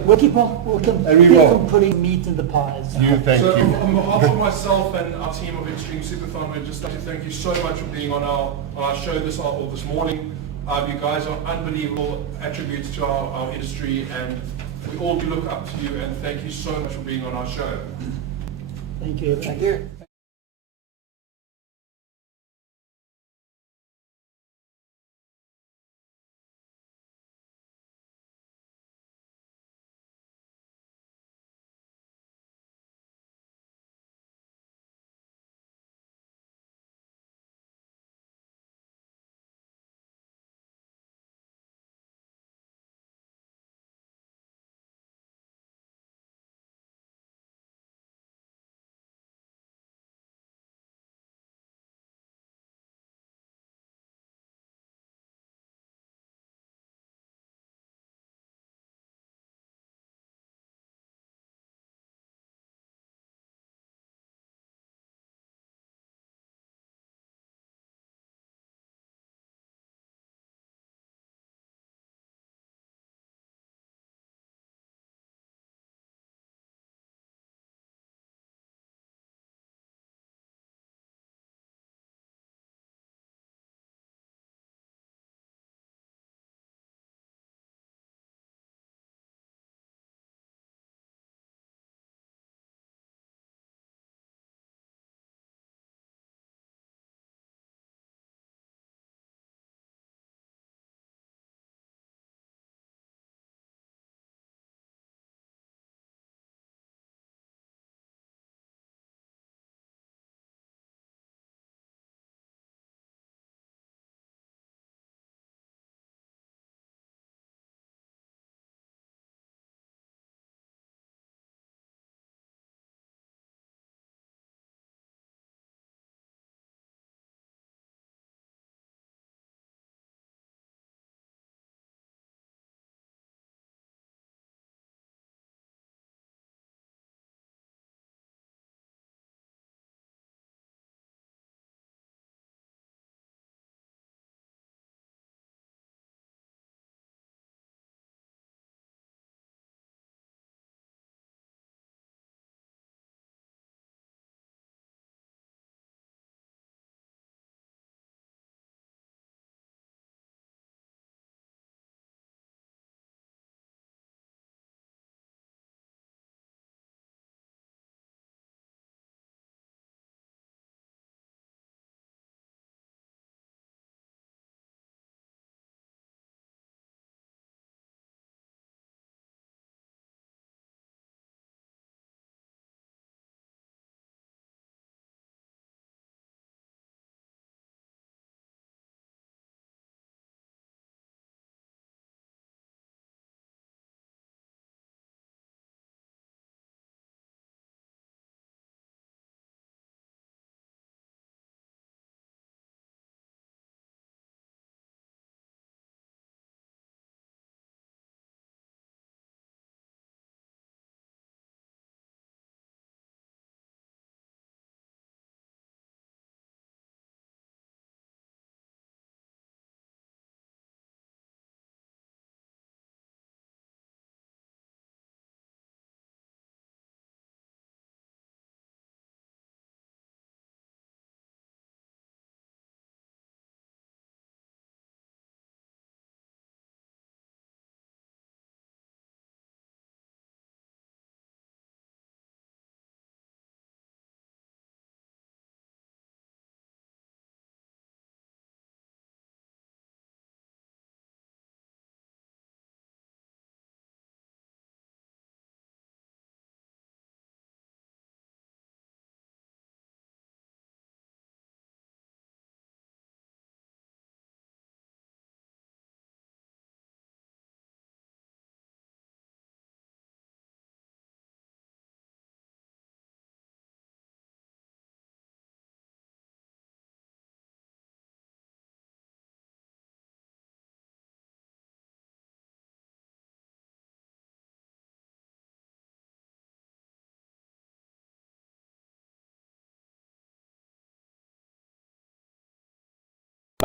We'll keep on putting meat in the pies. You, thank so you. on behalf of myself and our team of Extreme Soupathon, we'd just like to thank you so much for being on our show this morning. You guys are unbelievable attributes to our industry, and we all do look up to you, and thank you so much for being on our show. Thank you. Thank you.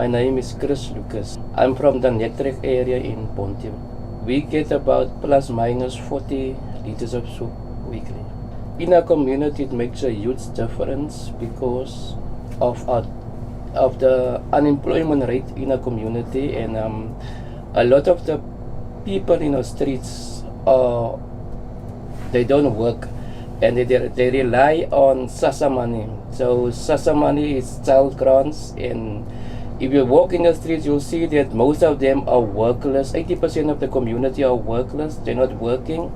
My name is Chris Lucas. I'm from the Netrek area in Pontiac. We get about plus minus 40 liters of soup weekly. In our community, it makes a huge difference because of the unemployment rate in our community, and a lot of the people in our streets they don't work, and they rely on SASSA money. So SASSA money is child grants, and if you walk in the streets, you'll see that most of them are workless. 80% of the community are workless. They're not working,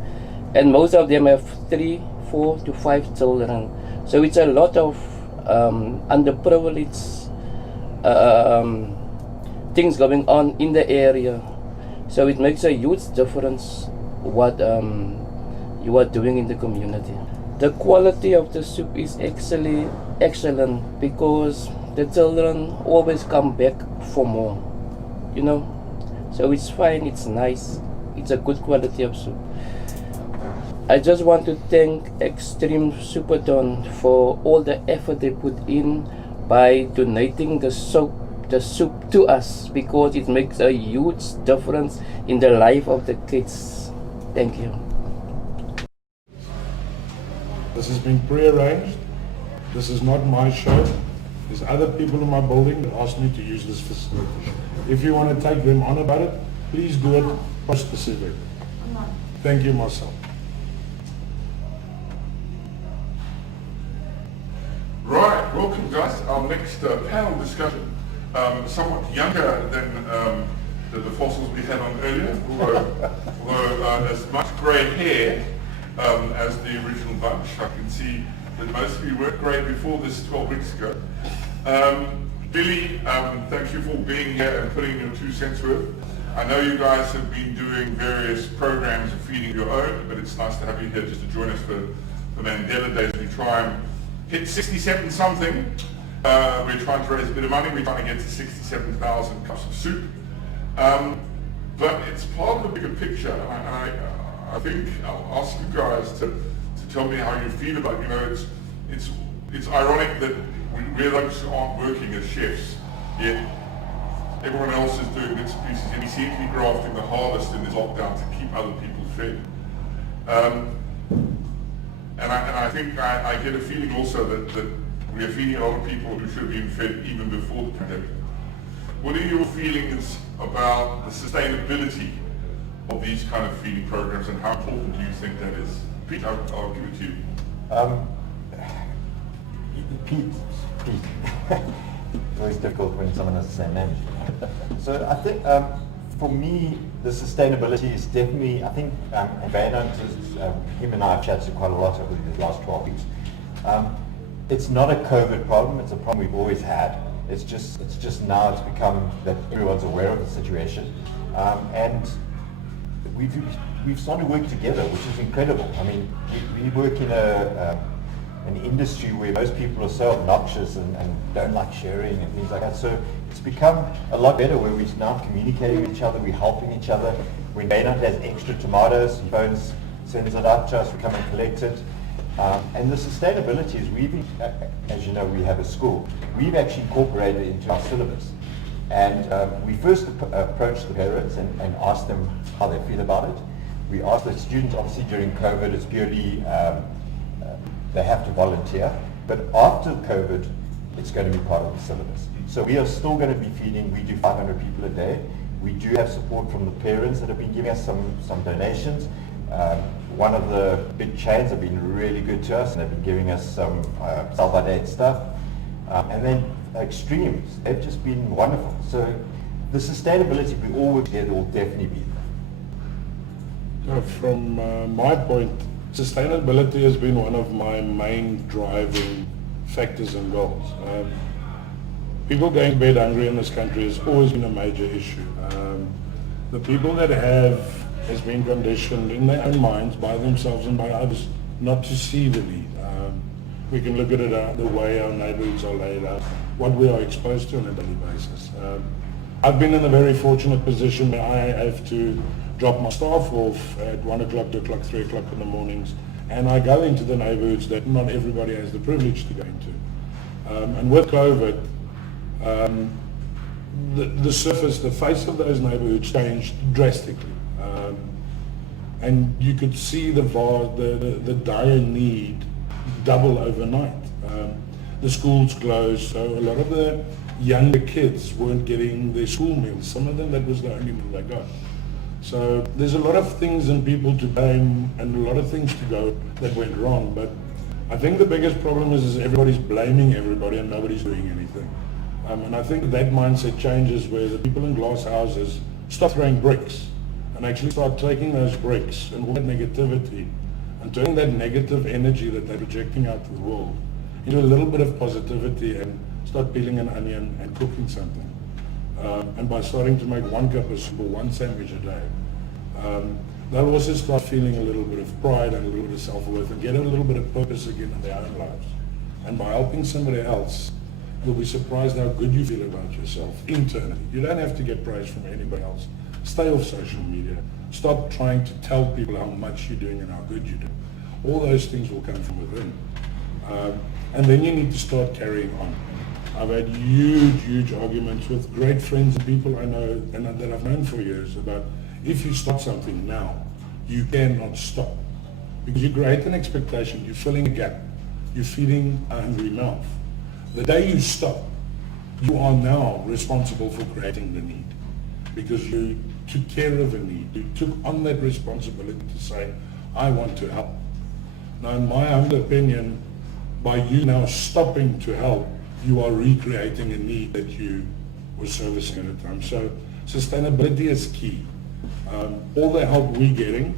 and most of them have 3, 4 to 5 children. So it's a lot of underprivileged things going on in the area. So it makes a huge difference what you are doing in the community. The quality of the soup is actually excellent because the children always come back for more, you know. So it's fine, it's nice, it's a good quality of soup. I just want to thank Extreme Soupathon for all the effort they put in by donating the soup to us, because it makes a huge difference in the life of the kids. Thank you. This has been pre-arranged. This is not my show. There's other people in my building that asked me to use this facility. If you want to take them on about it, please do it post-specific. Thank you, Marcel. Right, welcome guys. Our next panel discussion, somewhat younger than the fossils we had on earlier, although as much grey hair as the original bunch. I can see that most of you weren't grey before this 12 weeks ago. Billy, thank you for being here and putting your 2 cents worth. I know you guys have been doing various programs of feeding your own, but it's nice to have you here just to join us for Mandela Day as we try and hit 67 something. We're trying to raise a bit of money. We're trying to get to 67,000 cups of soup. But it's part of a bigger picture, and I think I'll ask you guys to tell me how you feel about it. You know, it's ironic that we're those who aren't working as chefs, yet everyone else is doing bits and pieces, and we seem to be grafting the hardest in this lockdown to keep other people fed. And I think I get a feeling also that we are feeding a lot of people who should have been fed even before the pandemic. What are your feelings about the sustainability of these kind of feeding programs, and how important do you think that is? Pete, I'll give it to you. Pete. It's always difficult when someone has the same name. So I think for me, the sustainability is definitely, I think, Baynard, him and I have chatted quite a lot over the last 12 weeks. It's not a COVID problem, it's a problem we've always had. It's just now it's become that everyone's aware of the situation. And we've started to work together, which is incredible. I mean, we work in an industry where most people are so obnoxious and don't like sharing and things like that. So it's become a lot better where we're now communicating with each other, we're helping each other. When Baynard has extra tomatoes, he phones, sends it out to us, we come and collect it. And the sustainability is as you know, we have a school. We've actually incorporated it into our syllabus. And we first approached the parents and asked them how they feel about it. We asked the students, obviously during COVID, it's purely they have to volunteer, but after COVID, it's going to be part of the syllabus. So we are still going to be feeding. We do 500 people a day. We do have support from the parents that have been giving us some donations. One of the big chains have been really good to us, and they've been giving us some sell-by-date stuff. And then Extremes, they've just been wonderful. So the sustainability, we all work together, will definitely be there. From my point, sustainability has been one of my main driving factors and goals. People going to bed hungry in this country has always been a major issue. The people that has been conditioned in their own minds by themselves and by others not to see the need. We can look at it the way our neighborhoods are laid out, what we are exposed to on a daily basis. I've been in a very fortunate position where I have to drop my staff off at 1 o'clock, 2 o'clock, 3 o'clock in the mornings, and I go into the neighborhoods that not everybody has the privilege to go into. And with COVID, the surface, the face of those neighborhoods changed drastically. And you could see the dire need double overnight. The schools closed, so a lot of the younger kids weren't getting their school meals. Some of them, that was the only meal they got. So there's a lot of things and people to blame and a lot of things to go that went wrong. But I think the biggest problem is everybody's blaming everybody and nobody's doing anything. And I think that mindset changes where the people in glass houses start throwing bricks and actually start taking those bricks and all that negativity and turning that negative energy that they're projecting out to the world into a little bit of positivity and start peeling an onion and cooking something. And by starting to make 1 cup of soup or 1 sandwich a day, they'll also start feeling a little bit of pride and a little bit of self-worth and get a little bit of purpose again in their own lives. And by helping somebody else, you'll be surprised how good you feel about yourself internally. You don't have to get praise from anybody else. Stay off social media. Stop trying to tell people how much you're doing and how good you're doing. All those things will come from within. And then you need to start carrying on. I've had huge arguments with great friends and people I know and that I've known for years about if you start something now, you cannot stop. Because you create an expectation, you're filling a gap, you're feeding a hungry mouth. The day you stop, you are now responsible for creating the need. Because you took care of a need. You took on that responsibility to say, I want to help. Now, in my humble opinion, by you now stopping to help, you are recreating a need that you were servicing at the time. So sustainability is key. All the help we're getting,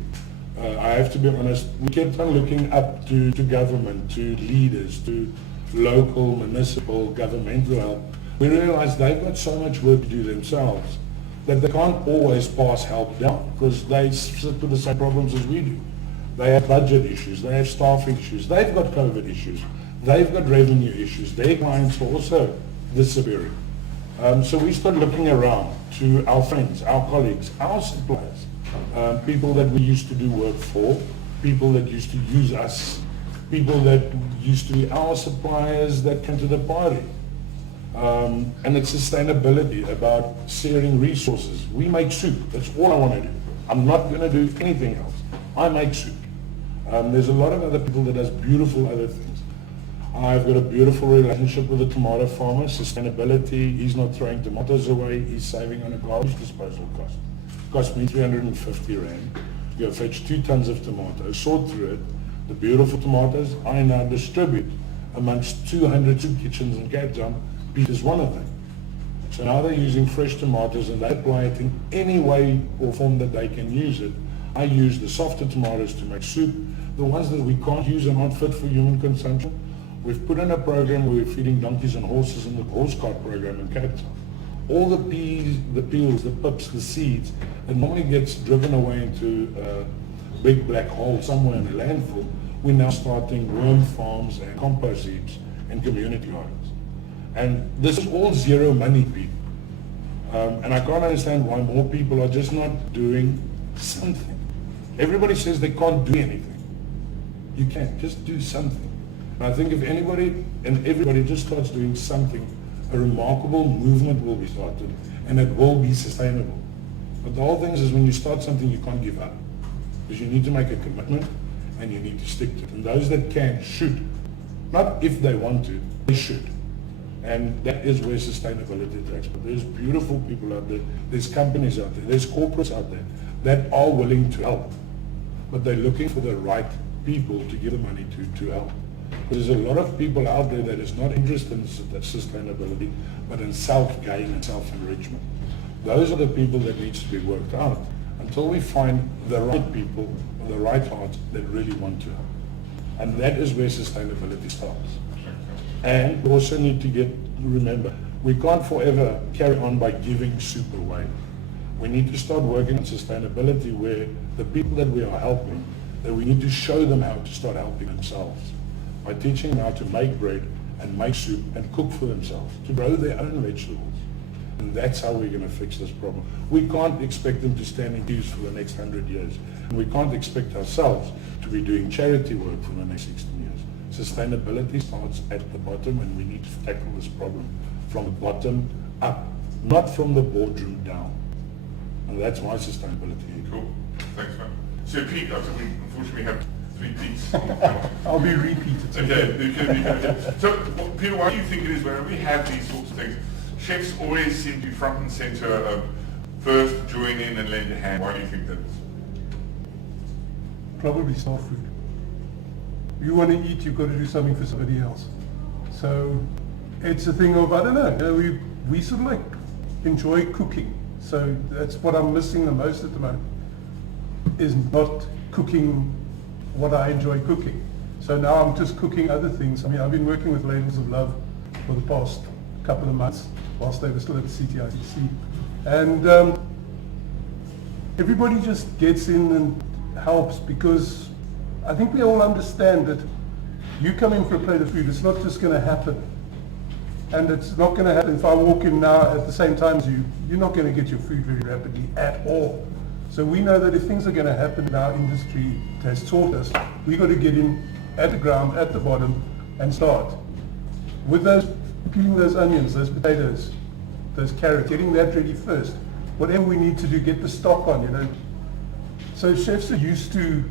I have to be honest, we kept on looking up to government, to leaders, to local, municipal, governmental help. We realized they've got so much work to do themselves that they can't always pass help down because they sit with the same problems as we do. They have budget issues, they have staff issues, they've got COVID issues, they've got revenue issues, their clients are also disappearing. So we start looking around to our friends, our colleagues, our suppliers, people that we used to do work for, people that used to use us, people that used to be our suppliers that came to the party. And it's sustainability, about sharing resources. We make soup, that's all I want to do. I'm not going to do anything else. I make soup. There's a lot of other people that does beautiful other things. I've got a beautiful relationship with the tomato farmer, sustainability. He's not throwing tomatoes away, he's saving on a garbage disposal cost. It cost me 350 Rand to go fetch 2 tons of tomatoes, sort through it. The beautiful tomatoes I now distribute amongst 200 soup kitchens in Cape Town. Pete is one of them. So now they're using fresh tomatoes and they apply it in any way or form that they can use it. I use the softer tomatoes to make soup. The ones that we can't use and aren't fit for human consumption, we've put in a program where we're feeding donkeys and horses in the horse cart program in Cape Town. All the peas, the peels, the pips, the seeds, it normally gets driven away into a big black hole somewhere in the landfill. We're now starting worm farms and compost heaps and community gardens. And this is all zero money, people. And I can't understand why more people are just not doing something. Everybody says they can't do anything. You can't, just do something. And I think if anybody and everybody just starts doing something, a remarkable movement will be started and it will be sustainable. But the whole thing is when you start something, you can't give up. Because you need to make a commitment and you need to stick to it. And those that can should. Not if they want to, they should. And that is where sustainability takes. But there's beautiful people out there, there's companies out there, there's corporates out there that are willing to help. But they're looking for the right people to give the money to help. There's a lot of people out there that is not interested in sustainability, but in self-gain and self-enrichment. Those are the people that needs to be worked out until we find the right people with the right hearts that really want to help. And that is where sustainability starts. And we also need to remember, we can't forever carry on by giving soup away. We need to start working on sustainability where the people that we are helping, that we need to show them how to start helping themselves. By teaching them how to make bread and make soup and cook for themselves, to grow their own vegetables. And that's how we're going to fix this problem. We can't expect them to stand in queues for the next 100 years. And we can't expect ourselves to be doing charity work for the next 60 years. Sustainability starts at the bottom and we need to tackle this problem from the bottom up. not from the boardroom down. And that's my sustainability. Cool. Thanks, man. So Pete, we unfortunately have 3 Pete's. I'll be repeated. Okay. So, Peter, why do you think it is when we have these sorts of things, chefs always seem to be front and center of first join in and lend a hand? Why do you think that is? Probably soul food. You want to eat, you've got to do something for somebody else. So it's a thing of, I don't know, we sort of like enjoy cooking. So that's what I'm missing the most at the moment, is not cooking what I enjoy cooking. So now I'm just cooking other things. I mean, I've been working with Labels of Love for the past couple of months whilst they were still at the CTICC. And everybody just gets in and helps, because I think we all understand that you come in for a plate of food, it's not just going to happen. And it's not going to happen if I walk in now at the same time as you, you're not going to get your food very rapidly at all. So we know that if things are going to happen in our industry, it has taught us, we've got to get in at the ground, at the bottom, and start. With those, peeling those onions, those potatoes, those carrots, getting that ready first. Whatever we need to do, get the stock on, you know. So chefs are used to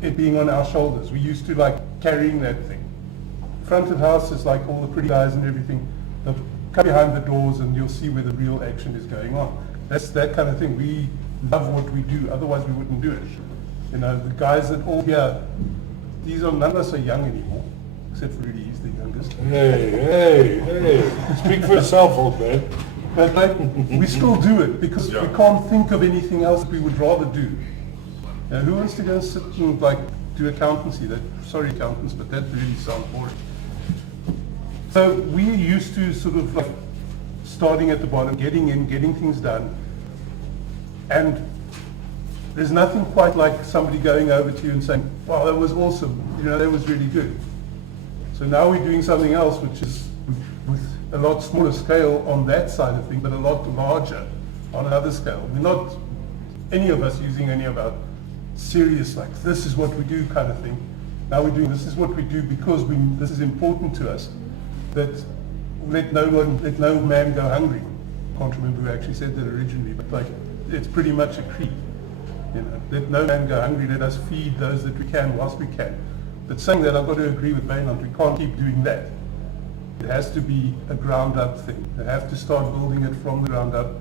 it being on our shoulders. We're used to like carrying that thing. Front of house is like all the pretty guys and everything. They'll come behind the doors and you'll see where the real action is going on. That's that kind of thing. We love what we do, otherwise we wouldn't do it. You know, the guys that all here, these are, none of us are young anymore, except for Rudy, he's the youngest. Hey. Speak for yourself, old man. But like, we still do it because we can't think of anything else we would rather do. Now, who wants to go and sit and like do accountancy? Sorry accountants, but that really sounds boring. So we're used to sort of like starting at the bottom, getting in, getting things done. And there's nothing quite like somebody going over to you and saying, wow, that was awesome, you know, that was really good. So now we're doing something else which is with a lot smaller scale on that side of things, but a lot larger on another scale. We're not, any of us, using any of our serious, like, this is what we do kind of thing. Now we're doing, this is what we do because this is important to us, that let no man go hungry. I can't remember who actually said that originally, but like, it's pretty much a creed. You know, let no man go hungry, let us feed those that we can whilst we can. But saying that, I've got to agree with Baynard, we can't keep doing that. It has to be a ground up thing. We have to start building it from the ground up.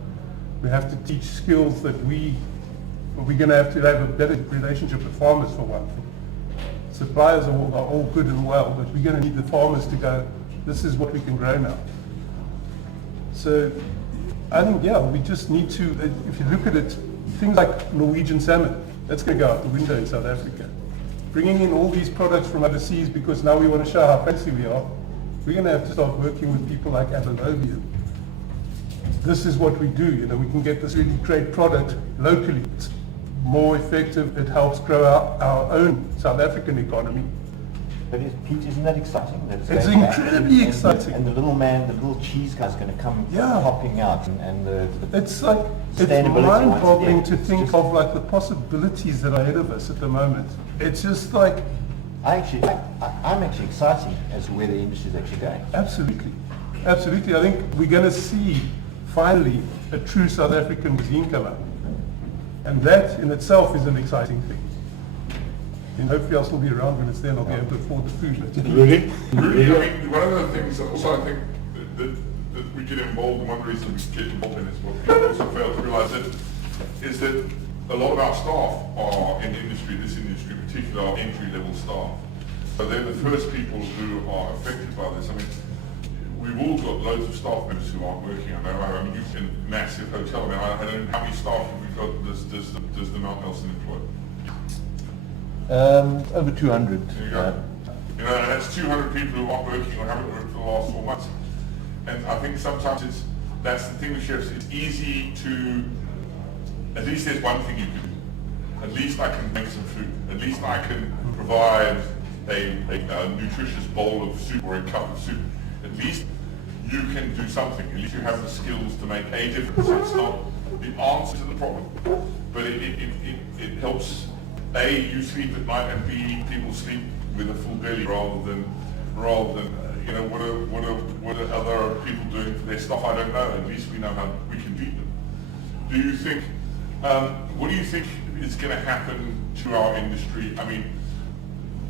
We have to teach skills that we're going to have a better relationship with farmers for one thing. Suppliers are all good and well, but we're going to need the farmers to go, this is what we can grow now. So I think, yeah, we just need to, if you look at it, things like Norwegian salmon, that's going to go out the window in South Africa. Bringing in all these products from overseas because now we want to show how fancy we are, we're going to have to start working with people like Abelovian. This is what we do, you know, we can get this really great product locally. It's more effective, it helps grow our own South African economy. But Pete, isn't that exciting? It's incredibly exciting. And the little man, the little cheese guy's going to come popping out, and it's like, it's sustainability mind-boggling once to again. think of like the possibilities that are ahead of us at the moment. It's just like, I'm actually excited as to where the industry is actually going. absolutely. Absolutely. I think we're going to see finally a true South African cuisine come out. And that in itself is an exciting thing. And hopefully I'll still be around when it's there and I'll be able to afford the food. Really? I mean, one of the things that also I think that we get involved, and one reason we get involved in is what people also fail to realise is that a lot of our staff are in this industry particularly, are entry-level staff. So they're the first people who are affected by this. I mean, we've all got loads of staff members who aren't working. I mean, you've been a massive hotel. I mean, I don't know how many staff have we got, does the Mount Nelson employ? Over 200. There you go. You know, and that's 200 people who aren't working or haven't worked for the last 4 months. And I think sometimes that's the thing with chefs, it's easy to, at least there's one thing you can do. At least I can make some food. At least I can provide a nutritious bowl of soup or a cup of soup. At least you can do something. At least you have the skills to make a difference. It's not the answer to the problem, but it helps A, you sleep at night, and B, people sleep with a full belly rather than You know, what are other people doing for their stuff? I don't know. At least we know how we can beat them. Do you think? What do you think is going to happen to our industry? I mean,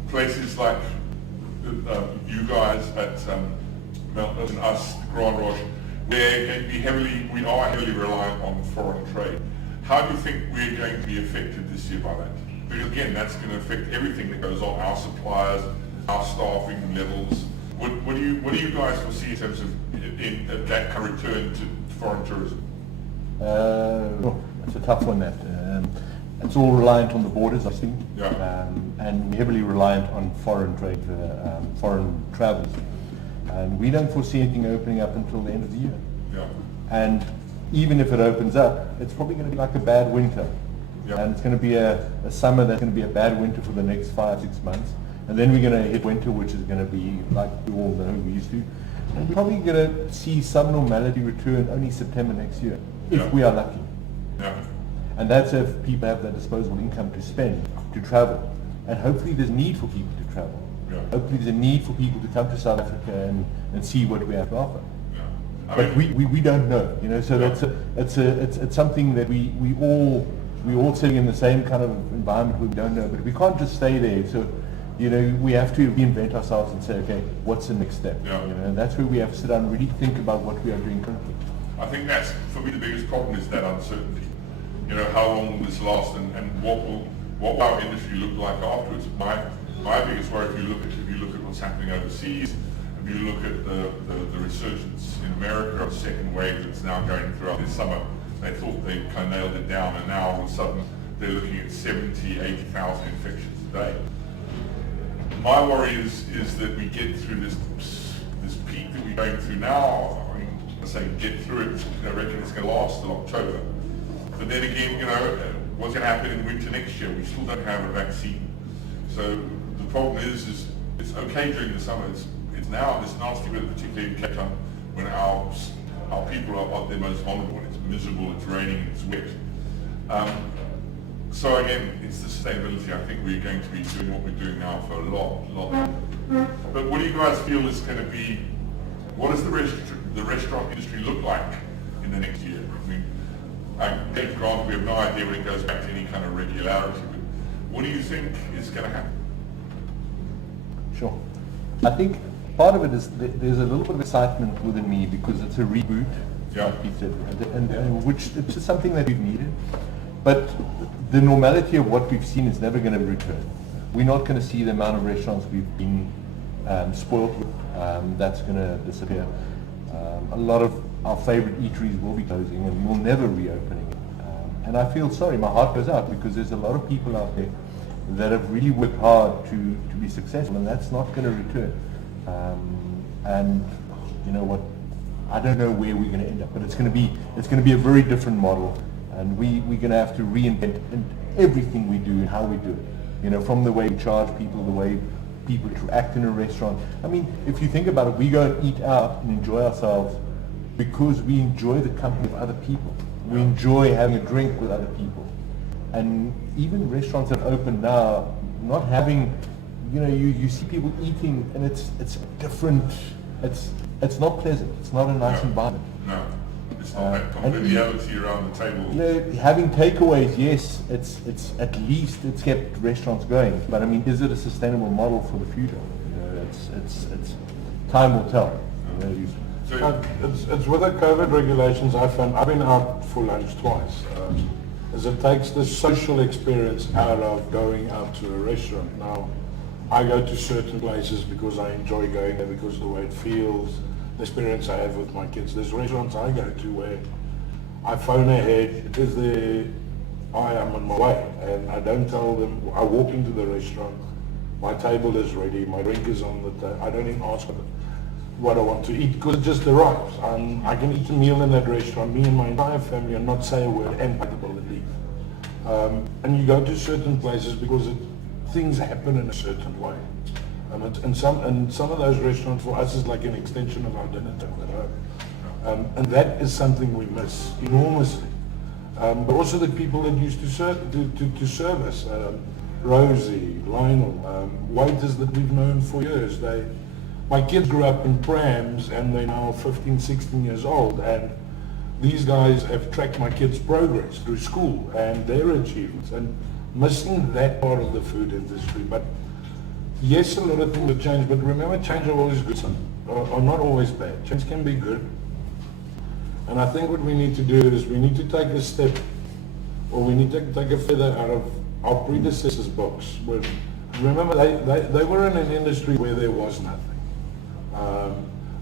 places like you guys at Melton and us, Grand Roche, we are heavily reliant on foreign trade. How do you think we're going to be affected this year by that? Because again, that's going to affect everything that goes on, our suppliers, our staffing levels. What do you guys foresee in terms of that kind of return to foreign tourism? It's a tough one, that. It's all reliant on the borders, I think, Yeah. and heavily reliant on foreign trade, foreign travels. And we don't foresee anything opening up until the end of the year. Yeah. And even if it opens up, it's probably going to be like a bad winter. Yeah. And it's going to be a summer that's going to be a bad winter for the next 5-6 months. And then we're going to hit winter, which is going to be like we all know we used to. And we're probably going to see some normality return only September next year, if Yeah. we are lucky. Yeah. And that's if people have that disposable income to spend, to travel. And hopefully there's need for people to travel. Yeah. Hopefully there's a need for people to come to South Africa and see what we have to offer. Yeah. I But mean, we don't know, you know, so it's something that we all sitting in the same kind of environment where we don't know, but we can't just stay there. So, you know, we have to reinvent ourselves and say, okay, what's the next step? Yeah. You know, and that's where we have to sit down and really think about what we are doing currently. I think that's, for me, the biggest problem is that uncertainty. You know, how long will this last, and what will our industry look like afterwards? My biggest worry, if you look at what's happening overseas, if you look at the resurgence in America, a second wave that's now going throughout this summer, they thought they kind of nailed it down, and now all of a sudden they're looking at 70,000, 80,000 infections a day. My worry is that we get through this peak that we're going through now. I mean, I say get through it. I reckon it's going to last till October. But then again, you know, what's going to happen in winter next year? We still don't have a vaccine. So the problem is it's okay during the summer. It's now this nasty weather, particularly in Cape Town, when our people are their most vulnerable. When it's miserable, it's raining, it's wet. So again, it's the sustainability. I think we're going to be doing what we're doing now for a lot. But what do you guys feel is going to be? What does the restaurant industry look like in the next year? I mean, granted, we have no idea when it goes back to any kind of regularity. But what do you think is going to happen? Sure. I think part of it is there's a little bit of excitement within me because it's a reboot, Yeah. like Pete said, and which it's just something that we've needed. But the normality of what we've seen is never going to return. We're not going to see the amount of restaurants we've been spoiled with. That's going to disappear. A lot of our favorite eateries will be closing and will never reopening. And I feel sorry, my heart goes out because there's a lot of people out there that have really worked hard to be successful, and that's not going to return. And you know what? I don't know where we're going to end up, but it's going to be a very different model, and we're going to have to reinvent everything we do and how we do it. You know, from the way we charge people, the way people interact in a restaurant. I mean, if you think about it, we go and eat out and enjoy ourselves because we enjoy the company of other people. We enjoy having a drink with other people. And even restaurants that are open now, not having, you know, you see people eating and it's different. It's not pleasant. It's not a nice environment. No, it's not that conviviality around the table. You know, having takeaways, yes, it's at least it's kept restaurants going. But I mean, is it a sustainable model for the future? You know, it's time will tell. You know, So, It's with the COVID regulations. I've been out for lunch twice. As it takes the social experience out of going out to a restaurant. Now, I go to certain places because I enjoy going there because of the way it feels, the experience I have with my kids. There's restaurants I go to where I phone ahead, I am on my way, and I don't tell them. I walk into the restaurant, my table is ready, my drink is on the table. I don't even ask what I want to eat because it just arrives. I can eat a meal in that restaurant, me and my entire family, and not say a word, and bite the bullet and leave. And you go to certain places because things happen in a certain way. And some of those restaurants for us is like an extension of our dinner table at home. And that is something we miss enormously. But also the people that used to serve us, Rosie, Lionel, waiters that we've known for years, My kids grew up in prams and they're now 15, 16 years old, and these guys have tracked my kids' progress through school and their achievements, and missing that part of the food industry. But yes, a lot of things have changed, but remember, change are always good, or not always bad. Change can be good. And I think what we need to do is we need to take a step, or we need to take a feather out of our predecessors' box. Remember, they were in an industry where there was nothing.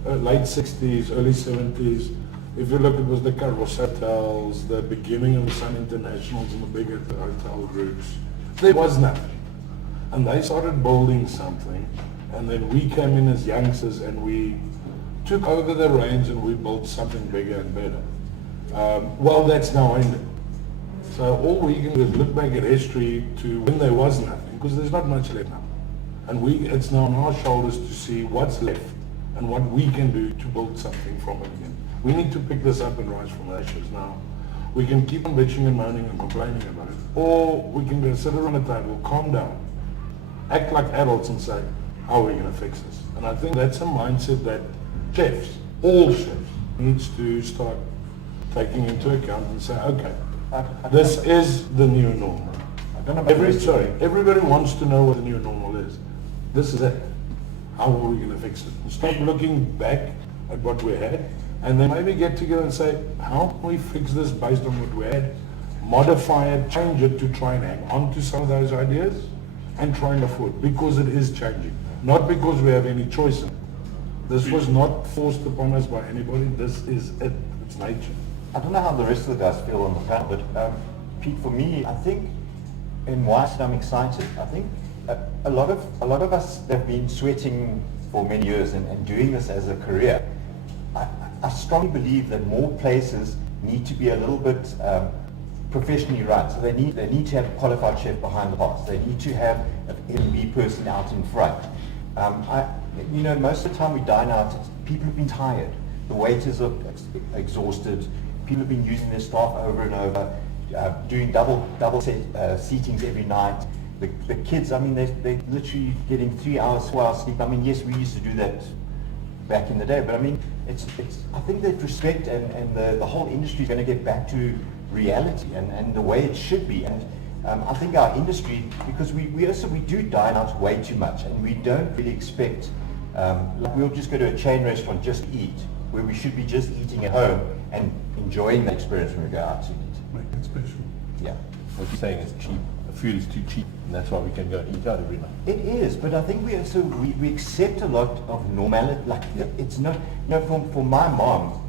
Late 60s, early 70s, if you look, it was the Carros hotels, the beginning of the Sun Internationals and the bigger hotel groups. There was nothing. And they started building something, and then we came in as youngsters and we took over the reins and we built something bigger and better. Well, that's now ended. So all we can do is look back at history to when there was nothing, because there's not much left now. And it's now on our shoulders to see what's left and what we can do to build something from it again. We need to pick this up and rise from the ashes now. We can keep on bitching and moaning and complaining about it, or we can go sit around a table, calm down, act like adults and say, how are we going to fix this? And I think that's a mindset that chefs, all chefs, needs to start taking into account and say, okay, this is the new normal. Everybody wants to know what the new normal is. This is it. How are we going to fix it? And stop looking back at what we had, and then maybe get together and say, how can we fix this based on what we had, modify it, change it to try and hang on to some of those ideas and try and afford, because it is changing. Not because we have any choice in it. This was not forced upon us by anybody. This is it. It's nature. I don't know how the rest of the guys feel on the panel, but Pete, for me, I think, and why I'm excited, I think a lot of us have been sweating for many years and doing this as a career. I strongly believe that more places need to be a little bit professionally run. So they need to have a qualified chef behind the bars. They need to have an F&B person out in front. Most of the time we dine out, people have been tired. The waiters are exhausted. People have been using their staff over and over, doing double seatings every night. The kids, they're literally getting 3 hours, 4 hours sleep. Yes, we used to do that back in the day, but I think that respect and the whole industry is going to get back to reality and the way it should be. And I think our industry, because we do dine out way too much, and we don't really expect, we'll just go to a chain restaurant just to eat, where we should be just eating at home and enjoying the experience when we go out to eat. Make it special. Yeah. What you're saying is cheap. The food is too cheap, and that's why we can go and eat out every night. It is, but I think we accept a lot of normality. It's not, for my mom,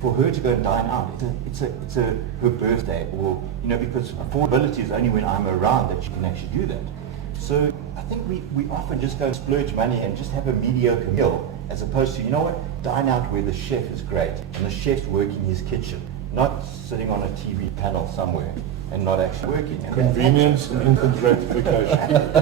for her to go dine out, it's her birthday, or because affordability is only when I'm around that she can actually do that. So I think we often just go and splurge money and just have a mediocre meal, as opposed to, dine out where the chef is great and the chef's working his kitchen, not sitting on a TV panel somewhere and not actually working. And convenience and instant gratification.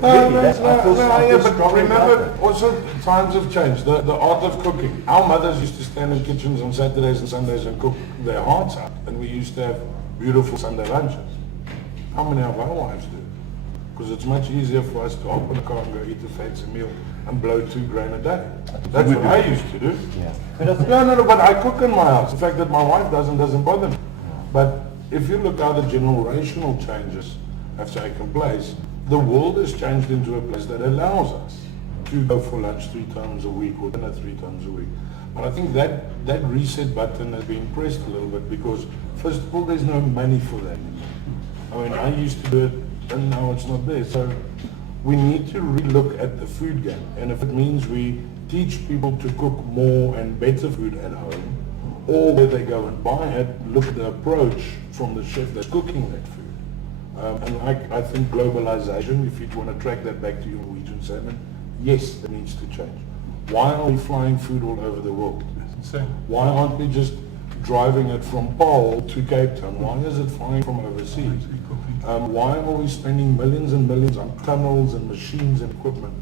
But remember, also times have changed. The art of cooking. Our mothers used to stand in kitchens on Saturdays and Sundays and cook their hearts out, and we used to have beautiful Sunday lunches. How many of our wives do? Because it's much easier for us to open a car and go eat a fancy meal and blow $2,000 a day. That's what I used to do. Yeah. But I cook in my house. The fact that my wife doesn't bother me. But if you look how the generational changes have taken place, the world has changed into a place that allows us to go for lunch 3 times a week or dinner 3 times a week. But I think that reset button has been pressed a little bit, because first of all, there's no money for that anymore. I used to do it, and now it's not there. So we need to relook at the food game, and if it means we teach people to cook more and better food at home, or where they go and buy it, look at the approach from the chef that's cooking that food. And I think globalization, if you want to track that back to your Norwegian salmon, yes, it needs to change. Why are we flying food all over the world? Why aren't we just driving it from Paarl to Cape Town? Why is it flying from overseas? Why are we spending millions and millions on tunnels and machines and equipment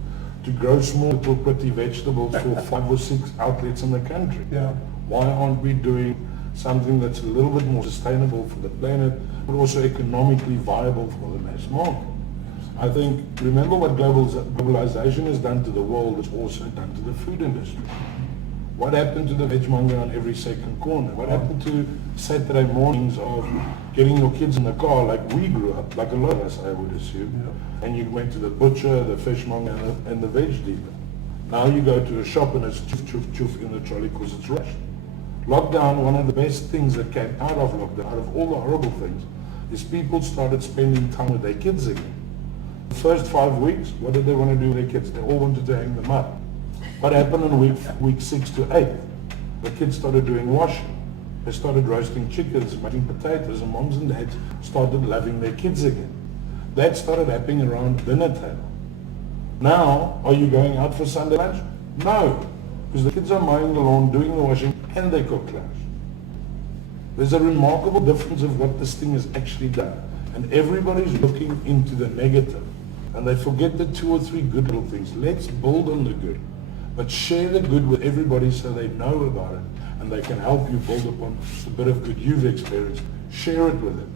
to grow small little pretty vegetables for 5 or 6 outlets in the country? Yeah. Why aren't we doing something that's a little bit more sustainable for the planet, but also economically viable for the mass market? I think, remember what globalization has done to the world, it's also done to the food industry. What happened to the vegmonger on every second corner? What happened to Saturday mornings of getting your kids in the car like we grew up, like a lot of us, I would assume, and you went to the butcher, the fishmonger, and the veg dealer. Now you go to a shop and it's choof, choof, choof in the trolley because it's rushed. Lockdown, one of the best things that came out of lockdown, out of all the horrible things, is people started spending time with their kids again. The first 5 weeks, what did they want to do with their kids? They all wanted to hang them up. What happened in week 6 to 8? The kids started doing washing. They started roasting chickens, making potatoes, and moms and dads started loving their kids again. That started happening around dinner table. Now, are you going out for Sunday lunch? No, because the kids are mowing the lawn, doing the washing, and they cook lunch. There's a remarkable difference of what this thing has actually done. And everybody's looking into the negative. And they forget the 2 or 3 good little things. Let's build on the good. But share the good with everybody so they know about it. And they can help you build upon the bit of good you've experienced. Share it with them.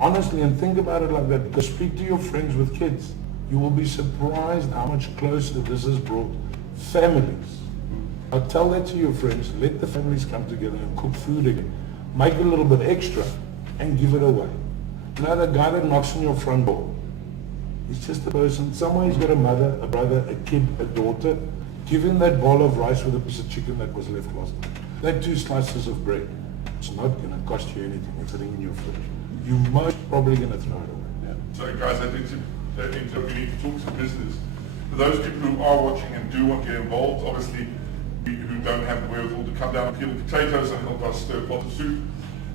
Honestly, and think about it like that. Because speak to your friends with kids. You will be surprised how much closer this has brought families. Now tell that to your friends. Let the families come together and cook food again. Make a little bit extra and give it away. You know, the guy that knocks on your front door, he's just a person. Somewhere he's got a mother, a brother, a kid, a daughter. Give him that bowl of rice with a piece of chicken that was left last night. That 2 slices of bread. It's not going to cost you anything. It's sitting in your fridge. You're most probably going to throw it away. Yeah. So guys, I think we need to talk to business. For those people who are watching and do want to get involved, obviously, who don't have the wherewithal to come down and peel the potatoes and help us stir pot of soup,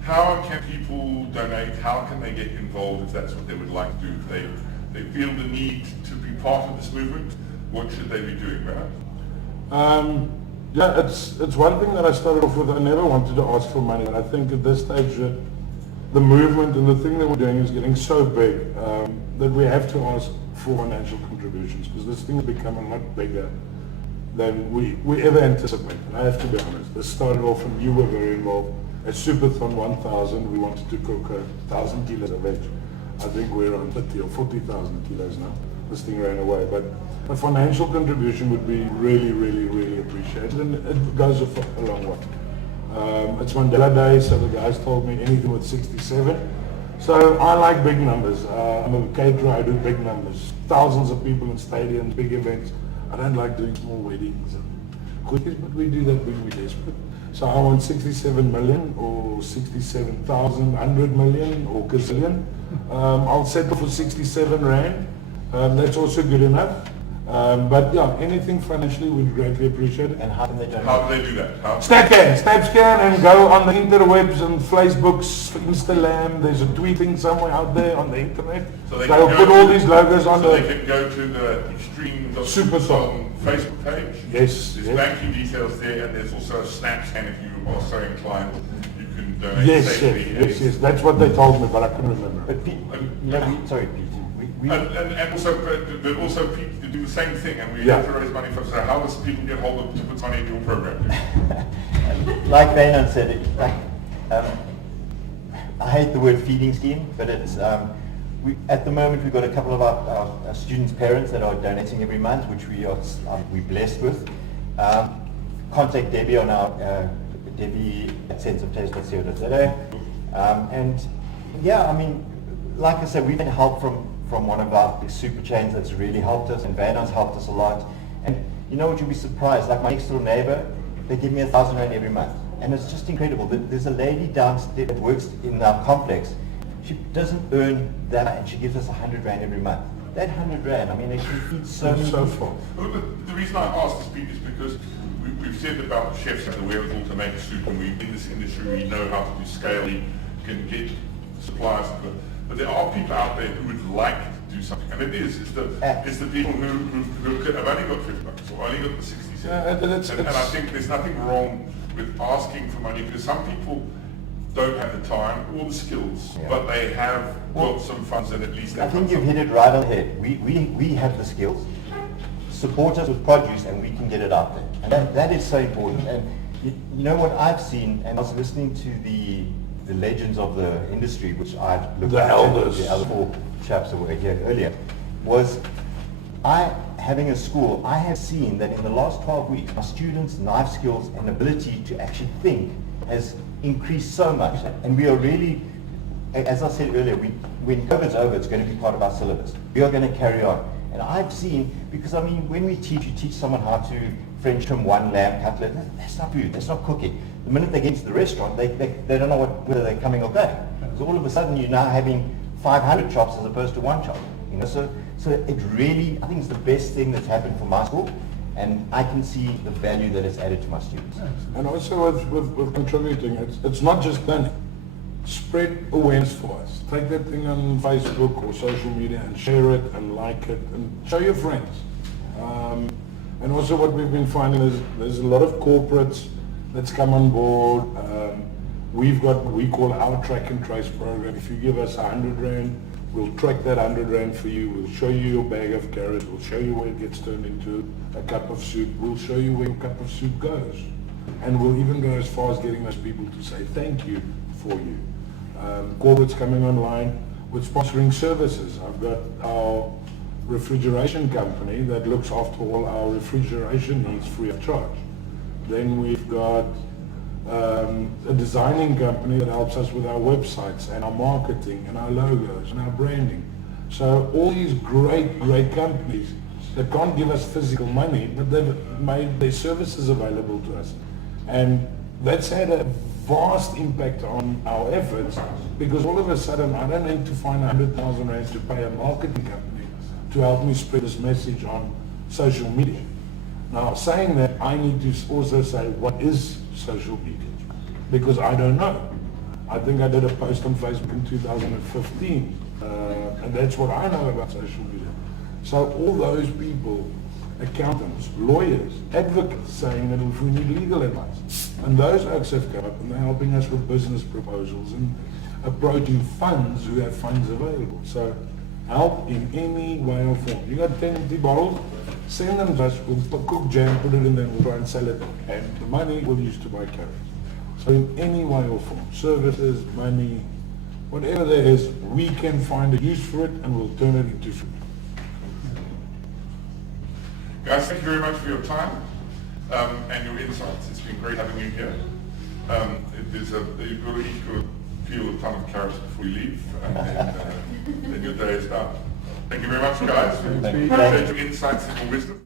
how can people donate? How can they get involved if that's what they would like to do? If they feel the need to be part of this movement, what should they be doing, Brad? Yeah, it's one thing that I started off with. I never wanted to ask for money, but I think at this stage the movement and the thing that we're doing is getting so big that we have to ask for financial contributions, because this thing has become a lot bigger than we ever anticipated. And I have to be honest, this started off and you were very involved. At Soupathon 1000, we wanted to cook 1,000 kilos of veg. I think we're on 30 or 40,000 kilos now. This thing ran away, but a financial contribution would be really, really, really appreciated, and it goes a long way. It's Mandela Day, so the guys told me anything with 67. So I like big numbers. I'm a caterer, I do big numbers. Thousands of people in stadiums, big events. I don't like doing small weddings and quickies, but we do that when we're desperate. So I want 67 million or 67,000, 100 million or gazillion. I'll settle for 67 Rand. That's also good enough. But yeah, anything financially we'd greatly appreciate it. And how can they donate? How do they do that? Snap scan and go on the interwebs and Facebooks, Instagram. There's a tweeting somewhere out there on the internet. So they They'll put all these logos on so the... they can go to the Extreme Soupathon Facebook page. Yes. There's Yes. banking details there, and there's also a snap scan if you are so inclined. You can donate Yes, safely. yes. That's what they told me, but I couldn't remember. But Pete, sorry Pete, And also people do the same thing, and we Yeah. have to raise money for. So how does people get hold of to put money in your program? like Wayne said, I hate the word feeding scheme, but it's at the moment we've got a couple of our students' parents that are donating every month, which we're blessed with. Contact Debbie on our Debbie at senseoftaste.co.za. And yeah, I mean, like I said, we've had help from one of our big super chains that's really helped us, and Vanon's helped us a lot. And you know what, you'll be surprised, like my next door neighbor, they give me 1,000 Rand every month. And it's just incredible. There's a lady downstairs that works in our complex. She doesn't earn that, and she gives us 100 Rand every month. That 100 Rand, I mean, it can feed so many So people. far. The reason I asked this, Pete, is because we've said about the chefs have the wherewithal to make soup, and in this industry we know how to do scale, we can get suppliers. But there are people out there who would like to do something, and it's the people who have only got $50 or only got the 60 cents. And I think there's nothing wrong with asking for money, because some people don't have the time or the skills, but they have got some funds, and at least I think you've hit it right on the head. We have the skills. Support us with produce, and we can get it out there. And that is so important. And you know what I've seen, and I was listening to the legends of the industry, which I've looked The at, elders. the other 4 chaps that were here earlier. was having a school, I have seen that in the last 12 weeks, my students' life skills and ability to actually think has increased so much. And we are really, as I said earlier, when COVID's over, it's going to be part of our syllabus. We are going to carry on. And I've seen, because I mean, when we teach, you teach someone how to French trim one lamb cutlet. That's not food, that's not cooking. The minute they get to the restaurant, they don't know whether they're coming or going. So all of a sudden, you're now having 500 chops as opposed to one chop. You know, so it really, I think it's the best thing that's happened for my school, and I can see the value that it's added to my students. And also with contributing, it's not just learning. Spread awareness for us. Take that thing on Facebook or social media and share it and like it and show your friends. And also what we've been finding is there's a lot of corporates that's come on board. We've got what we call our track and trace program. If you give us 100 Rand, we'll track that 100 Rand for you. We'll show you your bag of carrots. We'll show you where it gets turned into a cup of soup. We'll show you where your cup of soup goes. And we'll even go as far as getting those people to say thank you for you. Corporates coming online with sponsoring services. I've got our refrigeration company that looks after all our refrigeration needs free of charge. Then we've got a designing company that helps us with our websites and our marketing and our logos and our branding. So all these great companies that can't give us physical money, but they've made their services available to us. And that's had a vast impact on our efforts, because all of a sudden I don't need to find 100,000 Rand to pay a marketing company to help me spread this message on social media. Now, saying that, I need to also say, what is social media? Because I don't know. I think I did a post on Facebook in 2015, and that's what I know about social media. So all those people, accountants, lawyers, advocates, saying that if we need legal advice, and those folks have come up and they're helping us with business proposals and approaching funds who have funds available. So help in any way or form. You got 10 empty bottles, send them to us, we'll cook jam, put it in there, we'll try and sell it, and the money we'll use to buy carrots. So in any way or form, services, money, whatever there is, we can find a use for it and we'll turn it into food. Guys, thank you very much for your time and your insights. It's been great having you here. You've got to eat a few ton of carrots before you leave, and then your day is done. Thank you very much, guys. Appreciate your insights and your wisdom.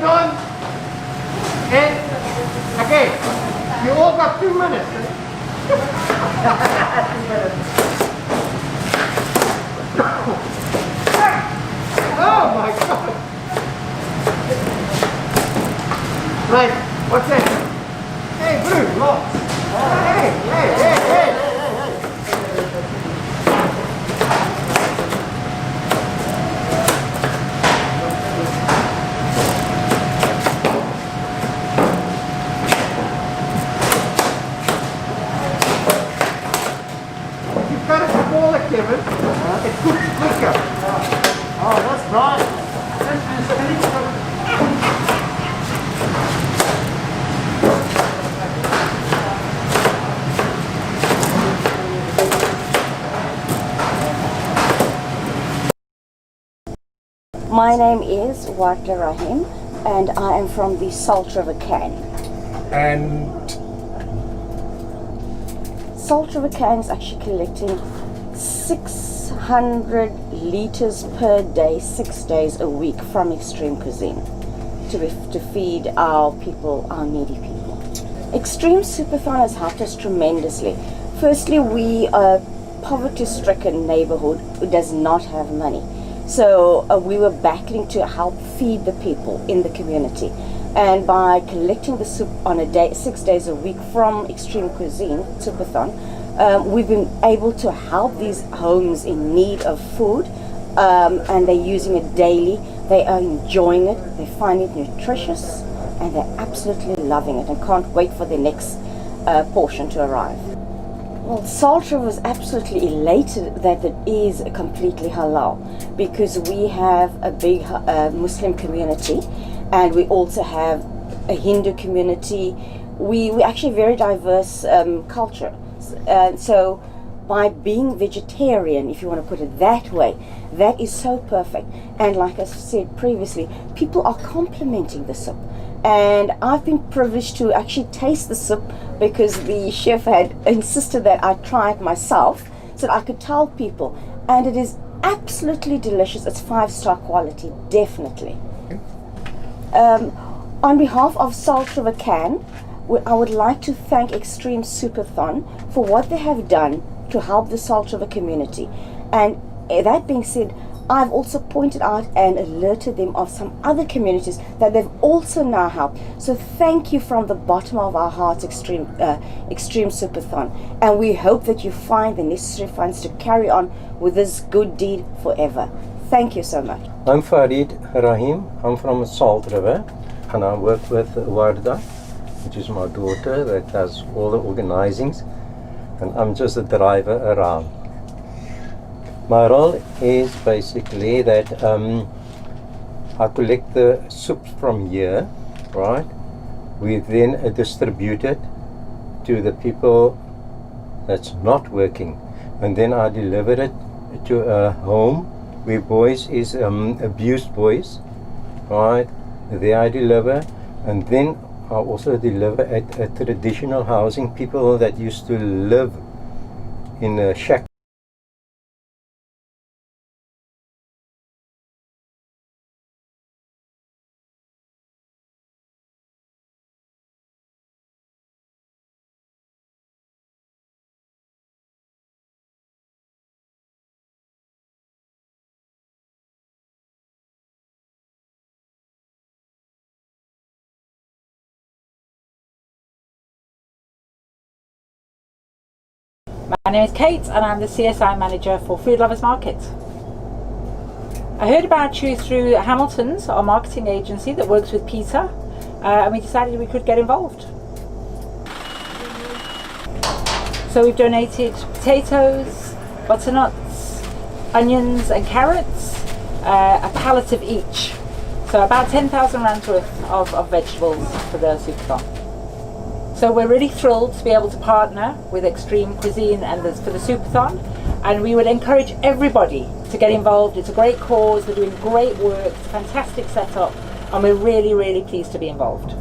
Soupathon. And okay, you all got 2 minutes. 2 minutes. Oh my God! Right, what's that? Hey, Bruce, look. Hey. You've got it smaller, Kevin. It cooks quicker. Oh, that's right. My name is Warta Rahim and I am from the Salt River Can. And Salt River Can is actually collecting 600 litres per day, 6 days a week from Extreme Cuisine to feed our people, our needy people. Extreme Soupathon has helped us tremendously. Firstly, we are a poverty-stricken neighbourhood who does not have money. So we were battling to help feed the people in the community. And by collecting the soup on a day, 6 days a week from Extreme Cuisine, Soupathon, we've been able to help these homes in need of food, and they're using it daily. They are enjoying it, they find it nutritious, and they're absolutely loving it and can't wait for the next portion to arrive. Well, Salt River is absolutely elated that it is completely halal, because we have a big Muslim community and we also have a Hindu community. We're actually a very diverse culture. So by being vegetarian, if you want to put it that way, that is so perfect. And like I said previously, people are complimenting the soup. And I've been privileged to actually taste the soup because the chef had insisted that I try it myself so that I could tell people. And it is absolutely delicious. It's 5-star quality, definitely. On behalf of Salt River Can, I would like to thank Extreme Soupathon for what they have done to help the Salt River community. And that being said, I've also pointed out and alerted them of some other communities that they've also now helped. So thank you from the bottom of our hearts, Extreme Soupathon. And we hope that you find the necessary funds to carry on with this good deed forever. Thank you so much. I'm Farid Rahim. I'm from Salt River and I work with Warda, which is my daughter that does all the organizings, and I'm just a driver around. My role is basically that I collect the soup from here, right? We then distribute it to the people that's not working, and then I deliver it to a home where boys is abused boys, right? There I deliver, and then I also deliver at a traditional housing, people that used to live in a shack. My name is Kate and I'm the CSI manager for Food Lovers Market. I heard about you through Hamilton's, our marketing agency that works with Peter, and we decided we could get involved. So we've donated potatoes, butternuts, onions and carrots, a pallet of each. So about 10,000 rands worth of vegetables for the Soupathon. So we're really thrilled to be able to partner with Extreme Cuisine and for the Soupathon, and we would encourage everybody to get involved. It's a great cause, they're doing great work, it's a fantastic setup, and we're really, really pleased to be involved.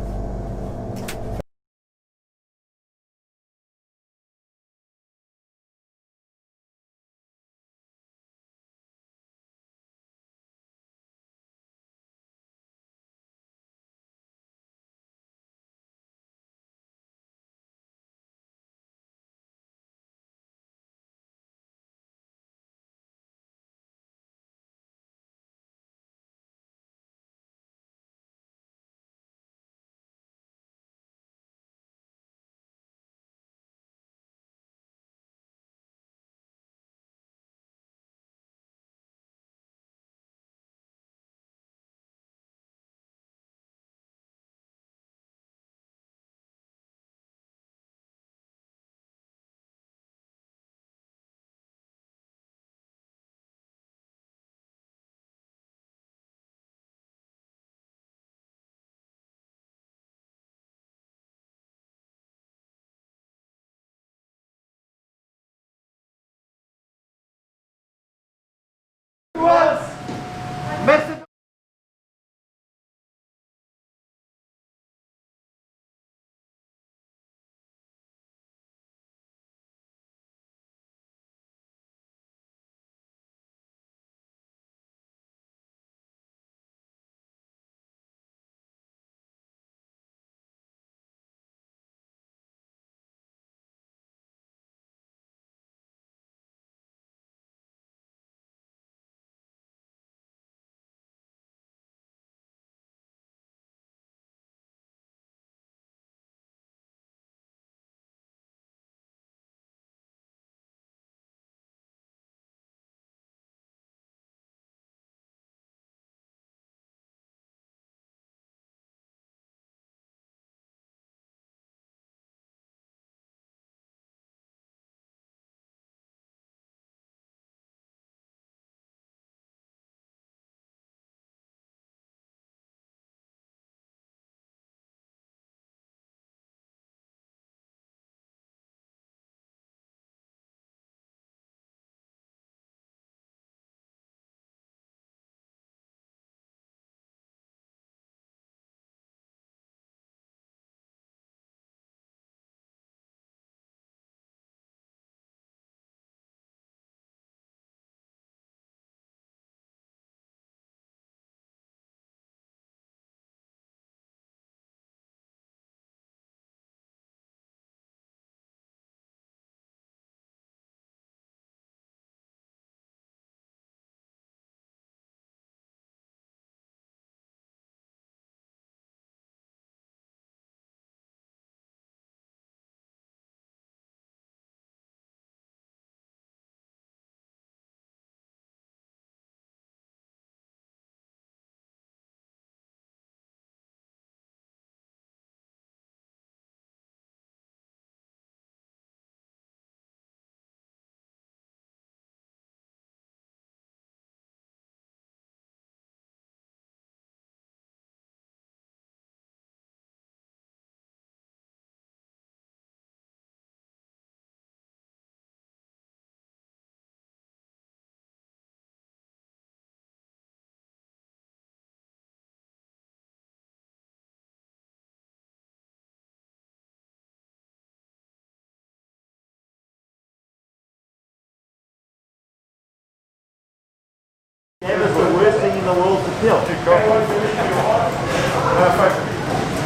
the world to kill.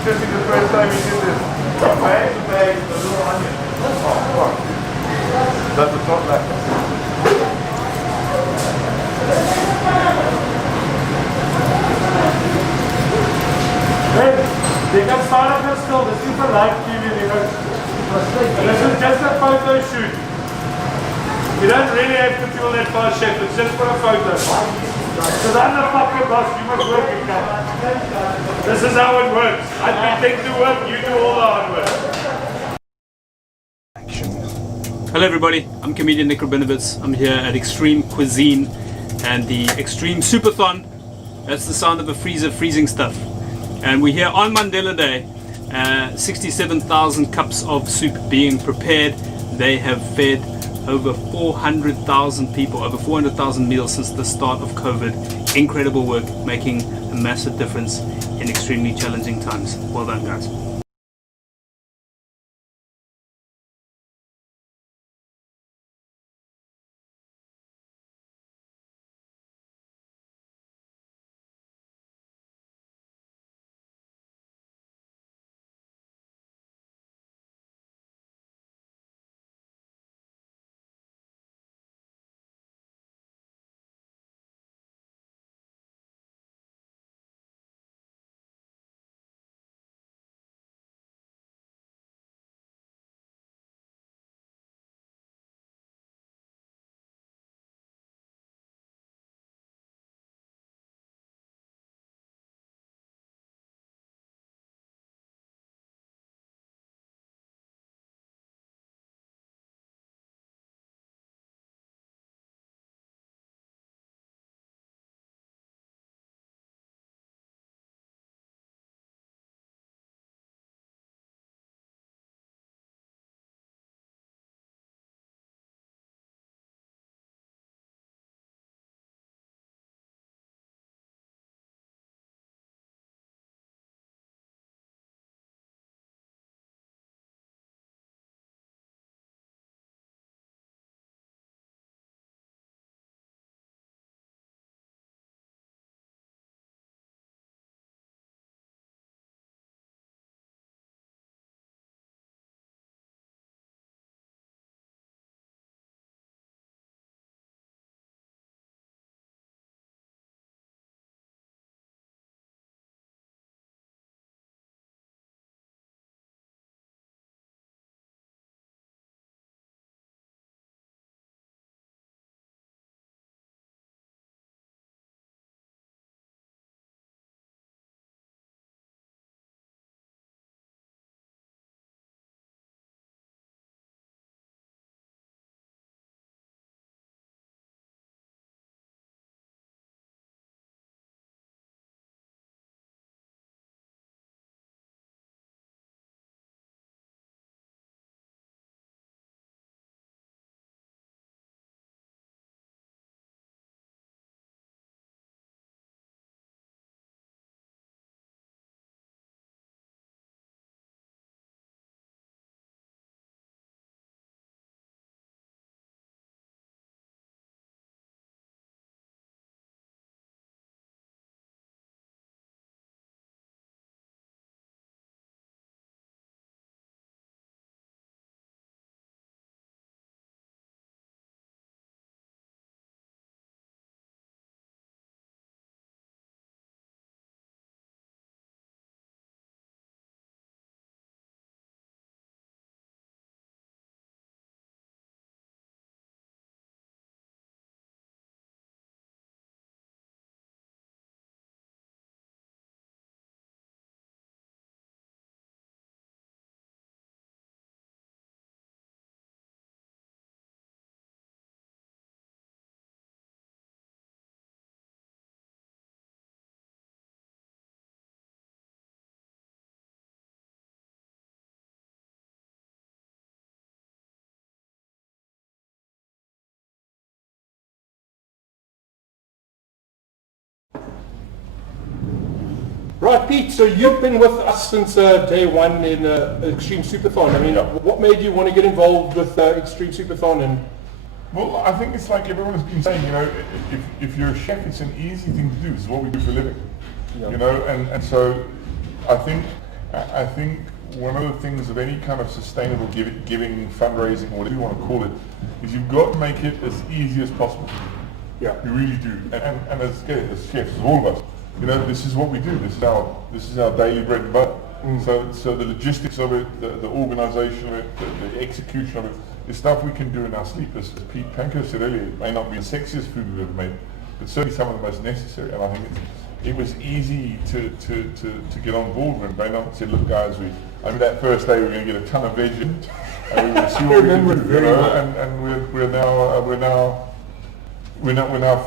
Just in the first time we did this. Bag to bag, a little onion. Oh, fuck. That's a top left. They can start up your still. This is a live TV. This is just a photo shoot. You don't really have to feel that far, chef. It's just for a photo. Because I'm the fucking boss. You must work it, guys. This is how it works. I pretend to work. You do all the hard work. Hello everybody, I'm comedian Nick Rabinowitz. I'm here at Extreme Cuisine and the Extreme Soupathon. That's the sound of a freezer freezing stuff. And we're here on Mandela Day. 67,000 cups of soup being prepared. They have fed over 400,000 people, over 400,000 meals since the start of COVID. Incredible work, making a massive difference in extremely challenging times. Well done, guys. Right, Pete, so you've been with us since day one in Extreme Soupathon. I mean, what made you want to get involved with Extreme Soupathon, and Well, I think it's like everyone has been saying, you know, if you're a chef, it's an easy thing to do. It's what we do for a living, you know, and so I think one of the things of any kind of sustainable giving, fundraising, whatever you want to call it, is you've got to make it as easy as possible. Yeah. You really do. And as chefs, all of us, you know, this is what we do. This is our daily bread and butter. So the logistics of it, the organisation of it, the execution of it, is stuff we can do in our sleep. As Pete Pankow said earlier, it may not be the sexiest food we've ever made, but certainly some of the most necessary. And I think it was easy to get on board when Baynard said, look guys, I mean that first day we were going to get a ton of veg and we were see what we could do, you know, and we're now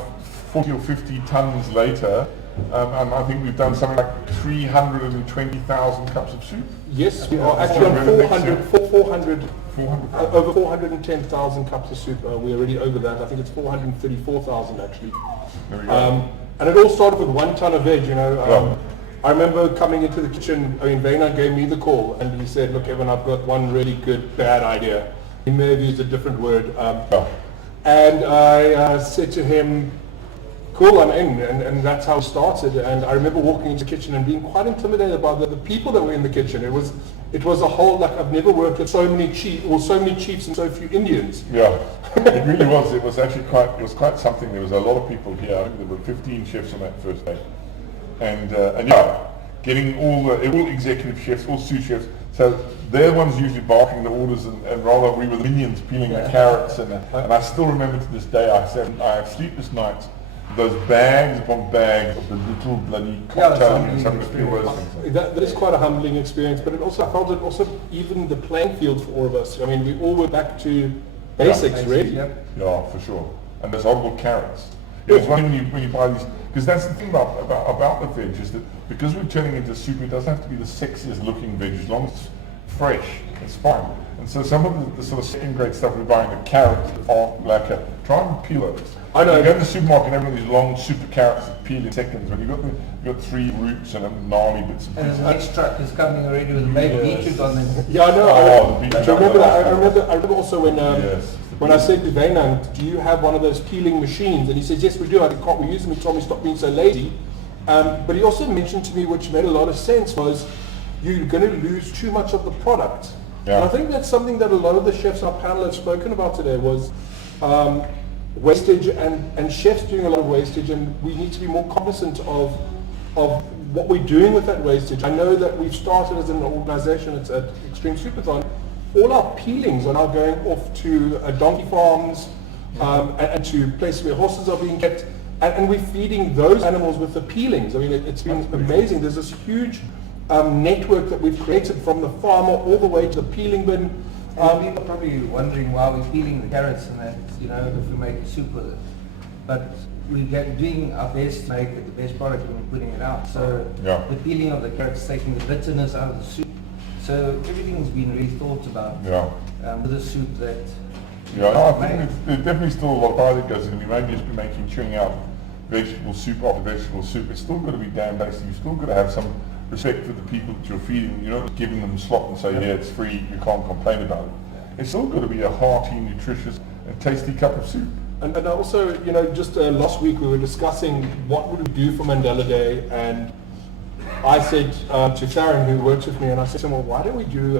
40 or 50 tons later, and I think we've done something like 320,000 cups of soup. Yes, we are actually on 400 over 410,000 cups of soup. We're already over that. I think it's 434,000 actually. There we go. And it all started with 1 ton of veg, you know. I remember coming into the kitchen, I mean, Vena gave me the call and he said, look Evan, I've got one really good bad idea. He may have used a different word. And I said to him, cool, I'm in, and that's how it started. And I remember walking into the kitchen and being quite intimidated by the people that were in the kitchen. It was a whole, like, I've never worked with so many chiefs and so few Indians. Yeah, it really was. It was actually quite something. There was a lot of people here. I think there were 15 chefs on that first day, and yeah, getting all executive chefs, all sous chefs. So they're the ones usually barking the orders, and rather we were the minions peeling the carrots. And I still remember to this day, I have sleepless nights. Those bags upon bags of the little bloody cocktail and some of those things. That is quite a humbling experience, but I felt it also even the playing field for all of us. I mean, we all went back to basics, really. Yeah, for sure. And those horrible carrots. It's one when you buy these, because that's the thing about the veg, is that because we're turning into soup, it doesn't have to be the sexiest looking veg, as long as it's fresh, it's fine. And so some of the sort of second grade stuff we're buying, the carrots are lacquer. Try and peel those. I know. You go to the supermarket and have one of these long super carrots that peel in seconds, but you've got 3 roots and gnarly bits and pieces. And the next truck is coming already with a baby beetroot on them. Yeah, I know. I remember also when I said to Vainan, do you have one of those peeling machines? And he says, yes, we do. We use them. He told me stop being so lazy. But he also mentioned to me, which made a lot of sense, was you're going to lose too much of the product. Yeah. And I think that's something that a lot of the chefs on our panel have spoken about today was wastage and chefs doing a lot of wastage, and we need to be more cognizant of what we're doing with that wastage. I know that we've started as an organization at Extreme Soupathon. All our peelings are now going off to donkey farms and to places where horses are being kept, and we're feeding those animals with the peelings. I mean, it's been amazing. There's this huge network that we've created from the farmer all the way to the peeling bin. People are probably wondering why we're peeling the carrots and that, you know, if we make soup with it. But we're doing our best to make it the best product when we're putting it out. So the peeling of the carrots is taking the bitterness out of the soup. So everything's been really thought about with the soup that I think there's definitely still a lot of pride that goes in. We may just be churning out vegetable soup after vegetable soup. It's still got to be damn tasty. You've still got to have some respect for the people that you're feeding. You're not giving them slop and say, yeah, it's free, you can't complain about it. It's still got to be a hearty, nutritious, and tasty cup of soup. And also, you know, just last week we were discussing what would we do for Mandela Day, and I said to Theron, who works with me, and I said to him, well, why don't we do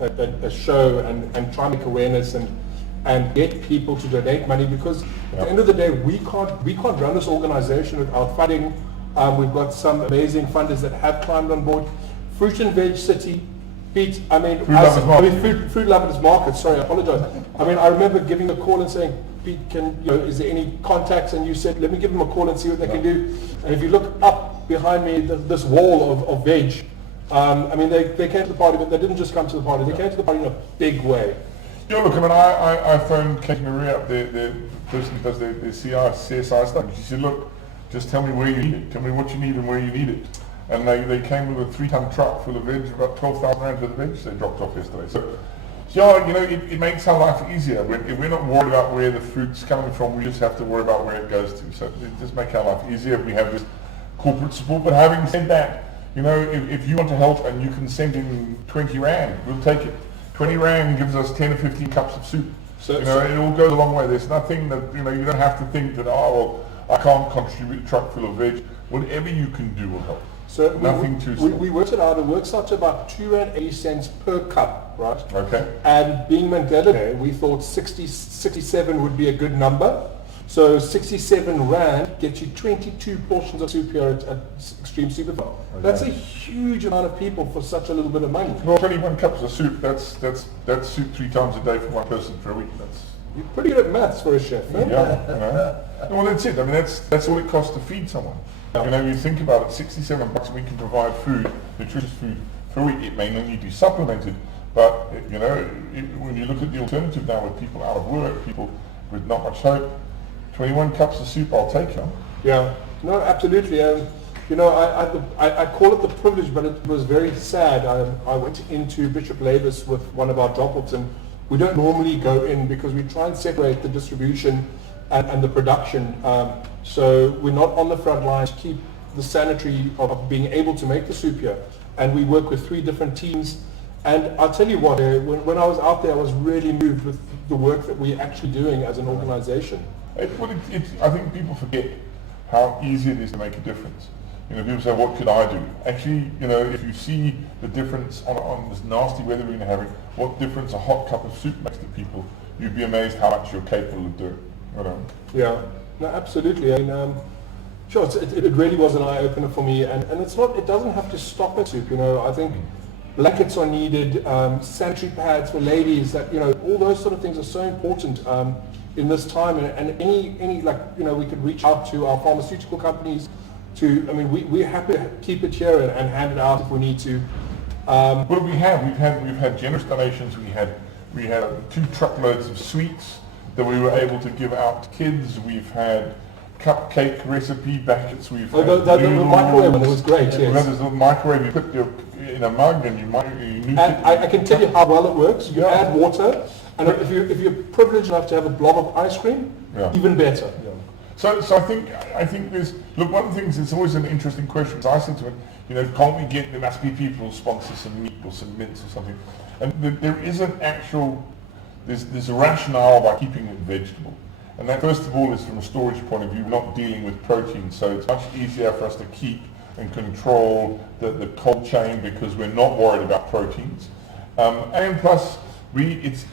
a show and try and make awareness and get people to donate money, because at the end of the day, we can't run this organization without funding. We've got some amazing funders that have climbed on board. Fruit and Veg City, Pete, I mean, Food Lovers Market, sorry, I apologize. I mean, I remember giving a call and saying, Pete, is there any contacts? And you said, let me give them a call and see what they can do. And if you look up behind me, this wall of veg, I mean, they came to the party, but they didn't just come to the party, they came to the party in a big way. Yeah, look, I mean, I phoned Kate Marie up, the person who does the CSI stuff, and she said, look, just tell me where you need it. Tell me what you need and where you need it. And they came with a 3-ton truck full of veg, about 12,000 rand worth of veg they dropped off yesterday. So yeah, you know, it makes our life easier. We're not worried about where the fruit's coming from, we just have to worry about where it goes to. So it just makes our life easier if we have this corporate support. But having said that, you know, if you want to help and you can send in 20 rand, we'll take it. 20 rand gives us 10 or 15 cups of soup. So, it all goes a long way. There's nothing that, you don't have to think that, oh, well, I can't contribute a truck full of veg. Whatever you can do will help. So nothing too small. We worked it out. It works out to about R2.80 per cup, right? Okay. And being Mandela Day, we thought 67 would be a good number. So 67 Rand gets you 22 portions of soup here at Extreme Soupathon. Okay. That's a huge amount of people for such a little bit of money. Well, 21 cups of soup, that's soup 3 times a day for one person for a week. You're pretty good at maths for a chef, eh? Yeah, Well, that's it. I mean, that's all it costs to feed someone. You think about it, $67 we can provide food, nutritious food for a week. It may not need to be supplemented, but when you look at the alternative now with people out of work, people with not much hope, 21 cups of soup, I'll take them. Yeah, no, absolutely. I call it the privilege, but it was very sad. I went into Bishop Lavis with one of our drop-offs, and we don't normally go in because we try and separate the distribution and the production. So we're not on the front lines to keep the sanitary of being able to make the soup here. And we work with 3 different teams. And I'll tell you what, when I was out there, I was really moved with the work that we're actually doing as an organization. I think people forget how easy it is to make a difference. People say, what could I do? Actually, if you see the difference on this nasty weather we're having, what difference a hot cup of soup makes to people, you'd be amazed how much you're capable of doing. Yeah, no, absolutely. I mean, sure, it really was an eye-opener for me, and it's not. It doesn't have to stop at soup. I think blankets are needed, sanitary pads for ladies. That all those sort of things are so important in this time. And any we could reach out to our pharmaceutical companies. We're happy to keep it here and hand it out if we need to. Well, we've had generous donations. We had 2 truckloads of sweets that we were able to give out to kids. We've had cupcake recipe packets. We've had the microwave one, it was great. Yes. We had this little microwave. You put in a mug and you I can tell you how well it works. You add water, and if you're privileged enough to have a blob of ice cream, even better. Yeah. So I think there's one of the things. It's always an interesting question. I said to him, can't we get? There must be people who sponsor some meat or some mince or something. And there is an actual. There's a rationale by keeping it vegetable. And that, first of all, is from a storage point of view, not dealing with protein. So it's much easier for us to keep and control the cold chain because we're not worried about proteins. And plus, it's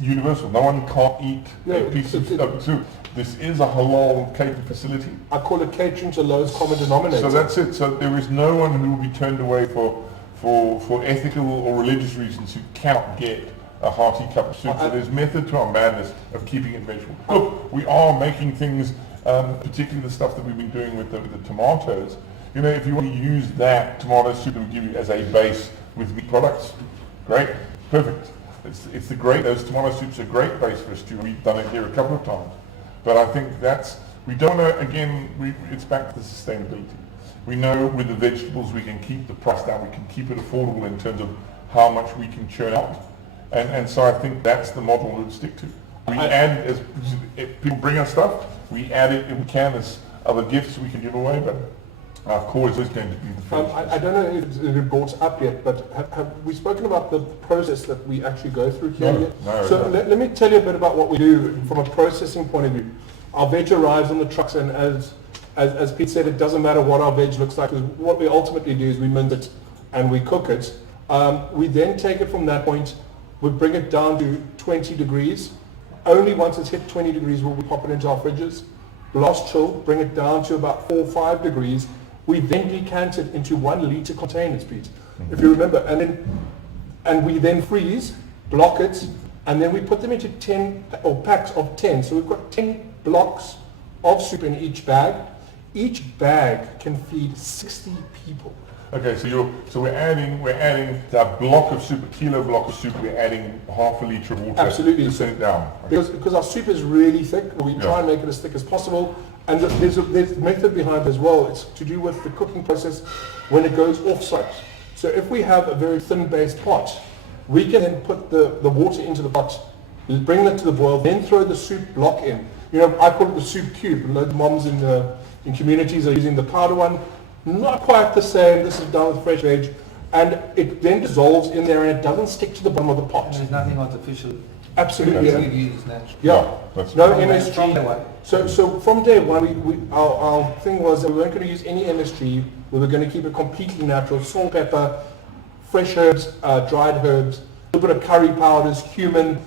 universal. No one can't eat a piece of soup. This is a halal catering facility. I call it catering to lowest common denominator. So that's it. So there is no one who will be turned away for ethical or religious reasons who cannot get a hearty cup of soup. So there's method to our madness of keeping it vegetable. Look, we are making things, particularly the stuff that we've been doing with the tomatoes. If you want to use that tomato soup that we give you as a base with meat products, great, perfect. Those tomato soups are a great base for a stew. We've done it here a couple of times. But I think we don't know, it's back to sustainability. We know with the vegetables we can keep the price down, we can keep it affordable in terms of how much we can churn out. And so I think that's the model we'll stick to. We add, if people bring us stuff, we add it if we can as other gifts we can give away, but our core is always going to be the food. I don't know if it's been brought up yet, but have we spoken about the process that we actually go through here yet? No. So let me tell you a bit about what we do from a processing point of view. Our veg arrives on the trucks, and as Pete said, it doesn't matter what our veg looks like, because what we ultimately do is we mince it and we cook it. We then take it from that point. We bring it down to 20 degrees. Only once it's hit 20 degrees will we pop it into our fridges. Blast chill, bring it down to about 4 or 5 degrees. We then decant it into 1 litre containers, Pete, if you remember. And we then freeze, block it, and then we put them into 10 or packs of 10. So we've got 10 blocks of soup in each bag. Each bag can feed 60 people. Okay, so we're adding that block of soup, a kilo block of soup. We're adding half a litre of water. Absolutely, to send it down. Okay. Because our soup is really thick. We try and make it as thick as possible. And there's a method behind it as well. It's to do with the cooking process when it goes off-site. So if we have a very thin-based pot, we can then put the water into the pot, bring it to the boil, then throw the soup block in. I call it the soup cube. A lot of moms in communities are using the powder one. Not quite the same. This is done with fresh veg, and it then dissolves in there, and it doesn't stick to the bottom of the pot. And there's nothing artificial. Absolutely. We've used natural. Yeah. That's No From MSG. day one. So from day one, our thing was that we weren't going to use any MSG. We were going to keep it completely natural. Salt, pepper, fresh herbs, dried herbs, a little bit of curry powders, cumin.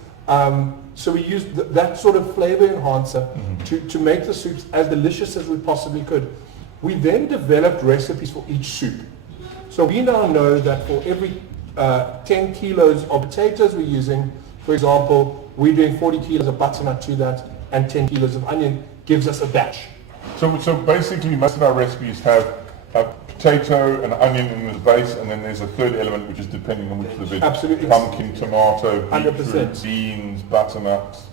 So we used that sort of flavor enhancer to make the soups as delicious as we possibly could. We then developed recipes for each soup. So we now know that for every 10 kilos of potatoes we're using, for example, we're doing 40 kilos of butternut to that, and 10 kilos of onion gives us a batch. So basically most of our recipes have a potato and onion in the base, and then there's a third element which is depending on which of the veg. Absolutely. Pumpkin, tomato, 100%. beetroot, beans, butternuts.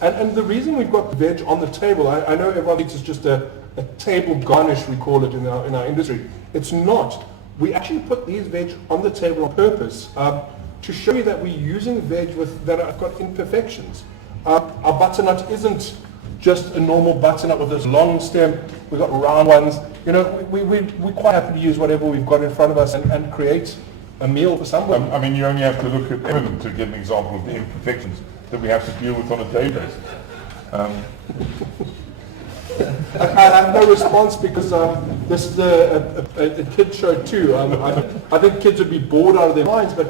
And the reason we've got veg on the table, I know everyone thinks it's just a table garnish, we call it in our industry. It's not. We actually put these veg on the table on purpose to show you that we're using veg that have got imperfections. Our butternut isn't just a normal butternut with this long stem. We've got round ones. You know, we're quite happy to use whatever we've got in front of us and create a meal for somebody. I mean, you only have to look at Eminem to get an example of the imperfections that we have to deal with on a daily basis. I have no response because this is a kid show too. I think kids would be bored out of their minds, but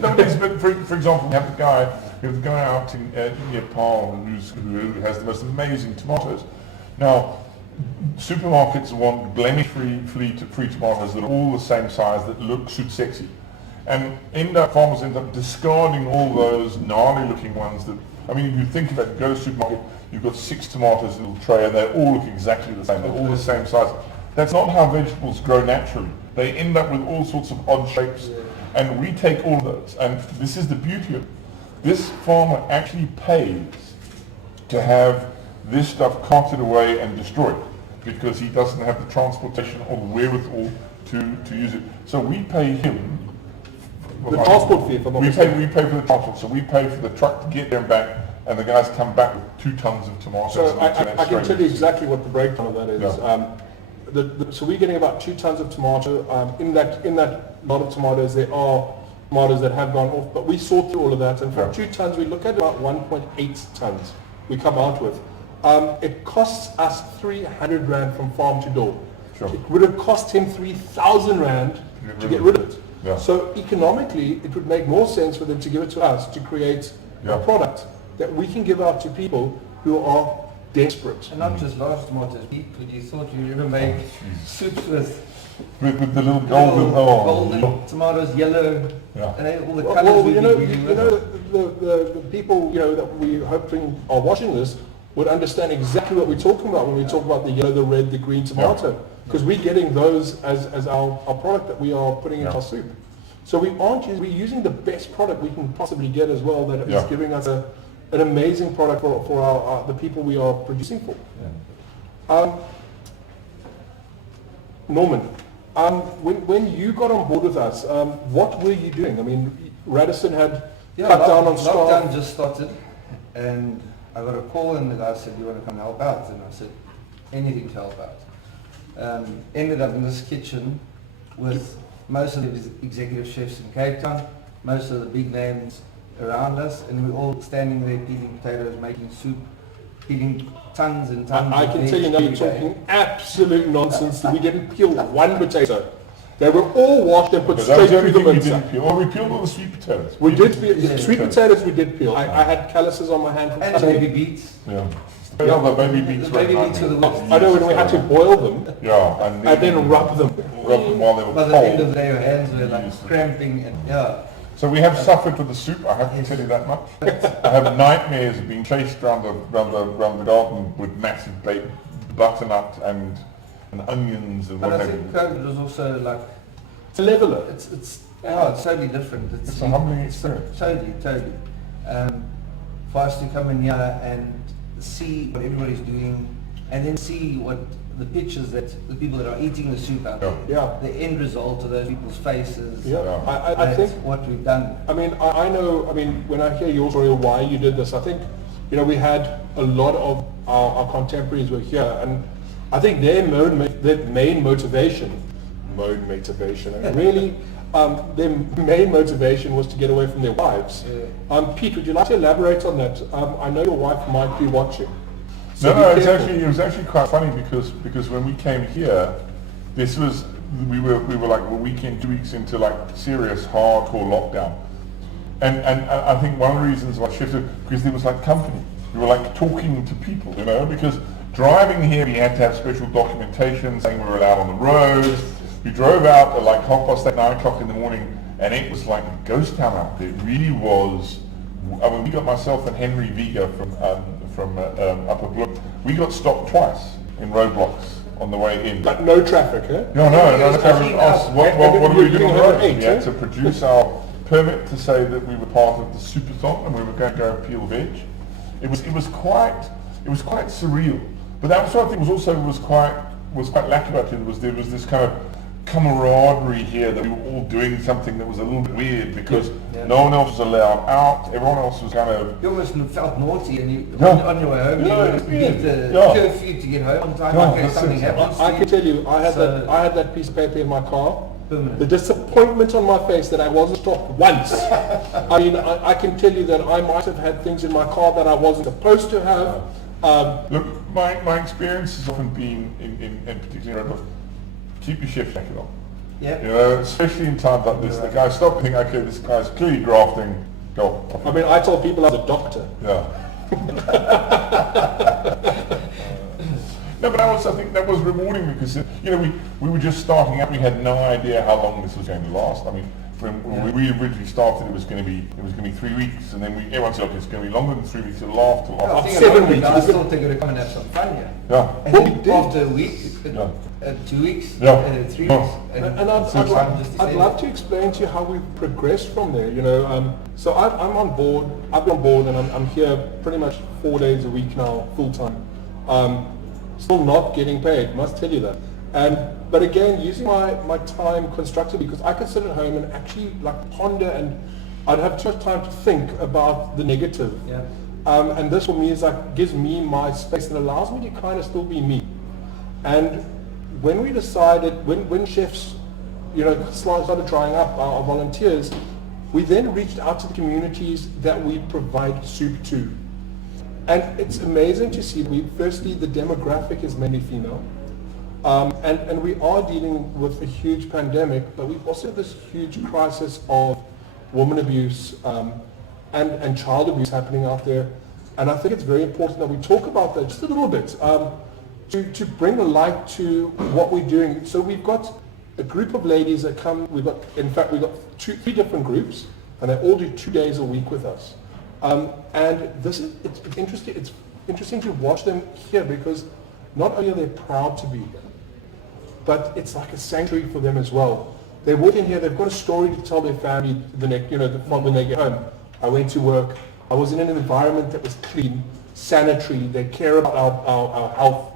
But for example, we have the guy out in near Paul who has the most amazing tomatoes. Now, supermarkets want blemish-free tomatoes that are all the same size, that look sexy, and farmers end up discarding all those gnarly-looking ones that. I mean, if you think about it, go to the supermarket, you've got 6 tomatoes in a little tray, and they all look exactly the same. They're all the same size. That's not how vegetables grow naturally. They end up with all sorts of odd shapes, and we take all of those. And this is the beauty of it. This farmer actually pays to have this stuff carted away and destroyed because he doesn't have the transportation or the wherewithal to use it. So we pay him the transport fee. We pay for the transport, so we pay for the truck to get there and back, and the guys come back with 2 tons of tomatoes. So I can tell you exactly what the breakdown of that is. Yeah. So we're getting about 2 tons of tomato. In that lot of tomatoes, there are tomatoes that have gone off, but we sort through all of that, and for 2 tons, we look at about 1.8 tons we come out with. It costs us 300 Rand from farm to door. Sure. It would have cost him 3,000 Rand to get rid of it. Yeah. So economically, it would make more sense for them to give it to us to create a product that we can give out to people who are desperate. And not just large tomatoes, but you thought you ever make soups with the little golden tomatoes, yellow, and all the colours. Well, you know, the people that we hoping are watching this would understand exactly what we're talking about when we talk about the yellow, the red, the green tomato, because we're getting those as our product that we are putting into our soup. So we're using the best product we can possibly get as well, that is giving us an amazing product for the people we are producing for. Norman, when you got on board with us, what were you doing? I mean, Radisson had cut down on staff. Lockdown just started, and I got a call, and the guy said, "Do you want to come help out?" And I said, "Anything to help out." Ended up in this kitchen with most of the executive chefs in Cape Town, most of the big names around us, and we're all standing there peeling potatoes, making soup, peeling tons and tons I can tell you now, you're talking absolute nonsense. We didn't peel one potato. They were all washed and put straight through the mincer. We peeled all the sweet potatoes. We did peel. Sweet potatoes we did peel. I had calluses on my hand. And baby beets. Yeah. The baby beets were the worst. I know when we had to boil them. Yeah, and then rub them. While they were cold. By the end of the day, your hands were like cramping, and So we have suffered with the soup, I have to tell you that much. I have nightmares of being chased around the garden with massive butternut and onions and but what I have you. think COVID was also like a leveler. It's totally different. It's a humbling experience. Totally. For us to come in here and see what everybody's doing, and then see what the pictures that the people that are eating the soup out there, the end result of those people's faces. I think what we've done. I mean, I know. I mean, when I hear your story of why you did this, I think, we had a lot of our contemporaries were here, and I think their main motivation, really, their main motivation was to get away from their wives. Pete, would you like to elaborate on that? I know your wife might be watching. So no, it was actually quite funny because when we came here, we were like a week in, 2 weeks into like serious hardcore lockdown, and I think one of the reasons why I shifted because there was like company. We were like talking to people, you know, because driving here we had to have special documentation saying we were allowed on the road. We drove out at like 8:30, 9 o'clock in the morning, and it was like a ghost town out there. It really was. I mean, we got myself and Henry Vega from Upper Bloem. We got stopped twice in roadblocks on the way in. But no traffic, eh? No traffic. What were we doing on the road? We had to produce our permit to say that we were part of the Soupathon and we were going to go peel veg. It was quite surreal. But that was what I think was quite lacking about it. There was this kind of camaraderie here that we were all doing something that was a little bit weird because no one else was allowed out. Everyone else was kind of. You almost felt naughty, and you on your way home you beat the curfew to get home on time. In case something happens. I can tell you, I had that piece of paper in my car. The disappointment on my face that I wasn't stopped once. I mean, I can tell you that I might have had things in my car that I wasn't supposed to have. Look, my experience has often been in particular. Keep your shift jacket on. Yeah. You know, especially in times like this, the guy stop and think, okay, this guy's clearly grafting. Go. I mean, I told people I was a doctor. Yeah. No, but I think that was rewarding because we were just starting out. We had no idea how long this was going to last. I mean, when we originally started, it was going to be 3 weeks, and then everyone said, okay, it's going to be longer than 3 weeks. It'll last till 7 weeks. I thought they were going to come and have some fun here. Yeah. And then after a week, 2 weeks, 3 weeks. And I'd love to explain to you how we've progressed from there. You know, so I'm on board. I've been on board, and I'm here pretty much 4 days a week now, full time. Still not getting paid, must tell you that. But again, using my time constructively, because I could sit at home and actually like ponder, and I'd have too much time to think about the negative. Yeah. And this for me is like gives me my space and allows me to kind of still be me. And when we decided, when chefs, started drying up, our volunteers, we then reached out to the communities that we provide soup to. And it's amazing to see, firstly, the demographic is mainly female. And we are dealing with a huge pandemic, but we've also had this huge crisis of woman abuse and child abuse happening out there. And I think it's very important that we talk about that just a little bit to bring a light to what we're doing. So we've got a group of ladies that come. We've got 3 different groups, and they all do 2 days a week with us. And it's interesting. It's interesting to watch them here because not only are they proud to be here, but it's like a sanctuary for them as well. They walk in here, they've got a story to tell their family when they get home. I went to work, I was in an environment that was clean, sanitary, they care about our health.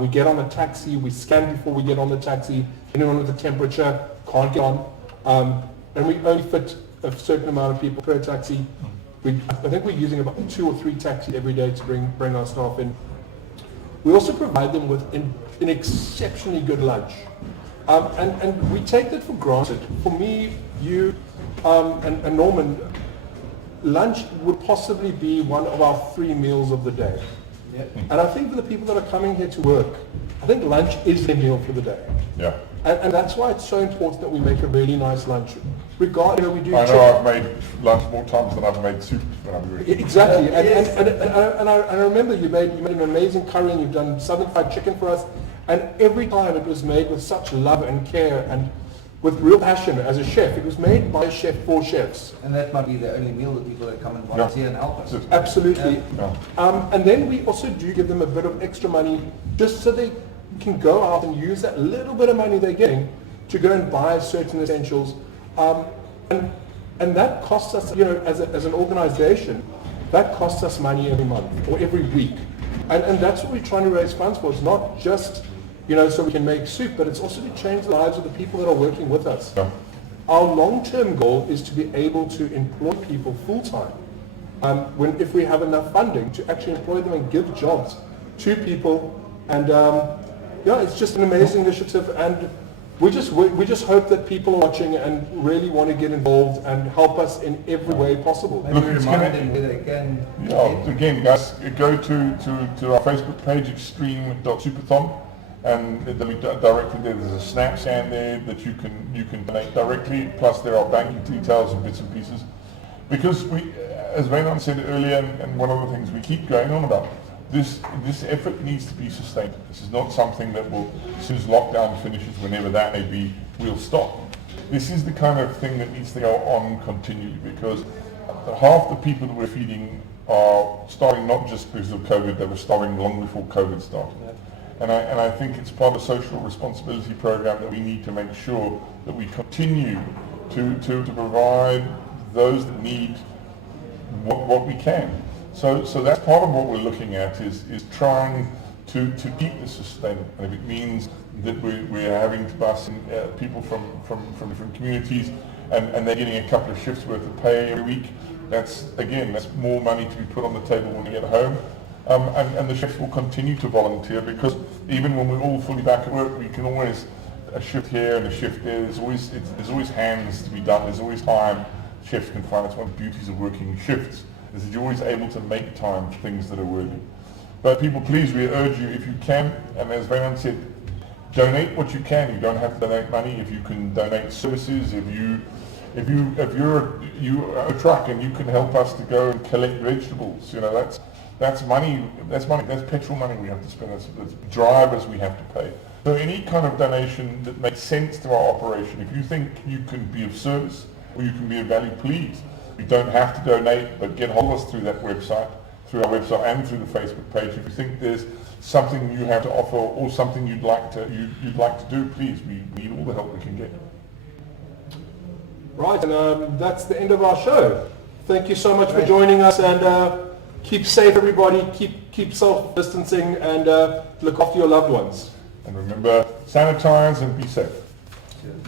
We get on a taxi, we scan before we get on the taxi, anyone with a temperature can't get on. And we only fit a certain amount of people per taxi. I think we're using about 2 or 3 taxis every day to bring our staff in. We also provide them with an exceptionally good lunch. And we take that for granted. For me, you, and Norman, lunch would possibly be one of our 3 meals of the day. Yeah. And I think for the people that are coming here to work, I think lunch is their meal for the day. Yeah. And that's why it's so important that we make a really nice lunch. We do. I know I've made lunch more times than I've made soup when I'm doing it. Exactly. And I remember you made an amazing curry, and you've done southern fried chicken for us. And every time it was made with such love and care and with real passion as a chef. It was made by a chef for chefs. And that might be the only meal that people that come and volunteer and help us. Absolutely. And then we also do give them a bit of extra money just so they can go out and use that little bit of money they're getting to go and buy certain essentials. And that costs us, as an organization, that costs us money every month or every week. And that's what we're trying to raise funds for. It's not just, so we can make soup, but it's also to change the lives of the people that are working with us. Yeah. Our long-term goal is to be able to employ people full-time. If we have enough funding to actually employ them and give jobs to people. And it's just an amazing initiative. And we just hope that people are watching and really want to get involved and help us in every way possible. Maybe remind them where they can. Yeah, again, guys, go to our Facebook page, extreme.soupathon, and the link directly there. There's a snap scan there that you can donate directly. Plus, there are banking details and bits and pieces. Because we, as Wayne said earlier, and one of the things we keep going on about, this effort needs to be sustained. This is not something that will, as soon as lockdown finishes, whenever that may be, we'll stop. This is the kind of thing that needs to go on continually, because half the people that we're feeding are starving not just because of COVID, they were starving long before COVID started. And I think it's part of the social responsibility program that we need to make sure that we continue to provide those that need what we can. So that's part of what we're looking at is trying to keep this sustainable. And if it means that we're having to bus in people from different communities and they're getting a couple of shifts worth of pay every week, that's more money to be put on the table when we get home. And the chefs will continue to volunteer, because even when we're all fully back at work, we can always a shift here and a shift there. There's always hands to be done. There's always time chefs can find. That's one of the beauties of working shifts, is that you're always able to make time for things that are worthy. But people, please, we urge you, if you can, and as Wayne said, donate what you can. You don't have to donate money. If you can donate services, if you're a truck and you can help us to go and collect vegetables, that's money, that's petrol money we have to spend, that's drivers we have to pay. So any kind of donation that makes sense to our operation, if you think you can be of service or you can be of value, please. You don't have to donate, but get hold of us through our website and through the Facebook page. If you think there's something you have to offer or something you'd like to do, please, we need all the help we can get. Right, and that's the end of our show. Thank you so much for joining us, and keep safe, everybody. Keep self-distancing, and look after your loved ones. And remember, sanitize and be safe. Cheers.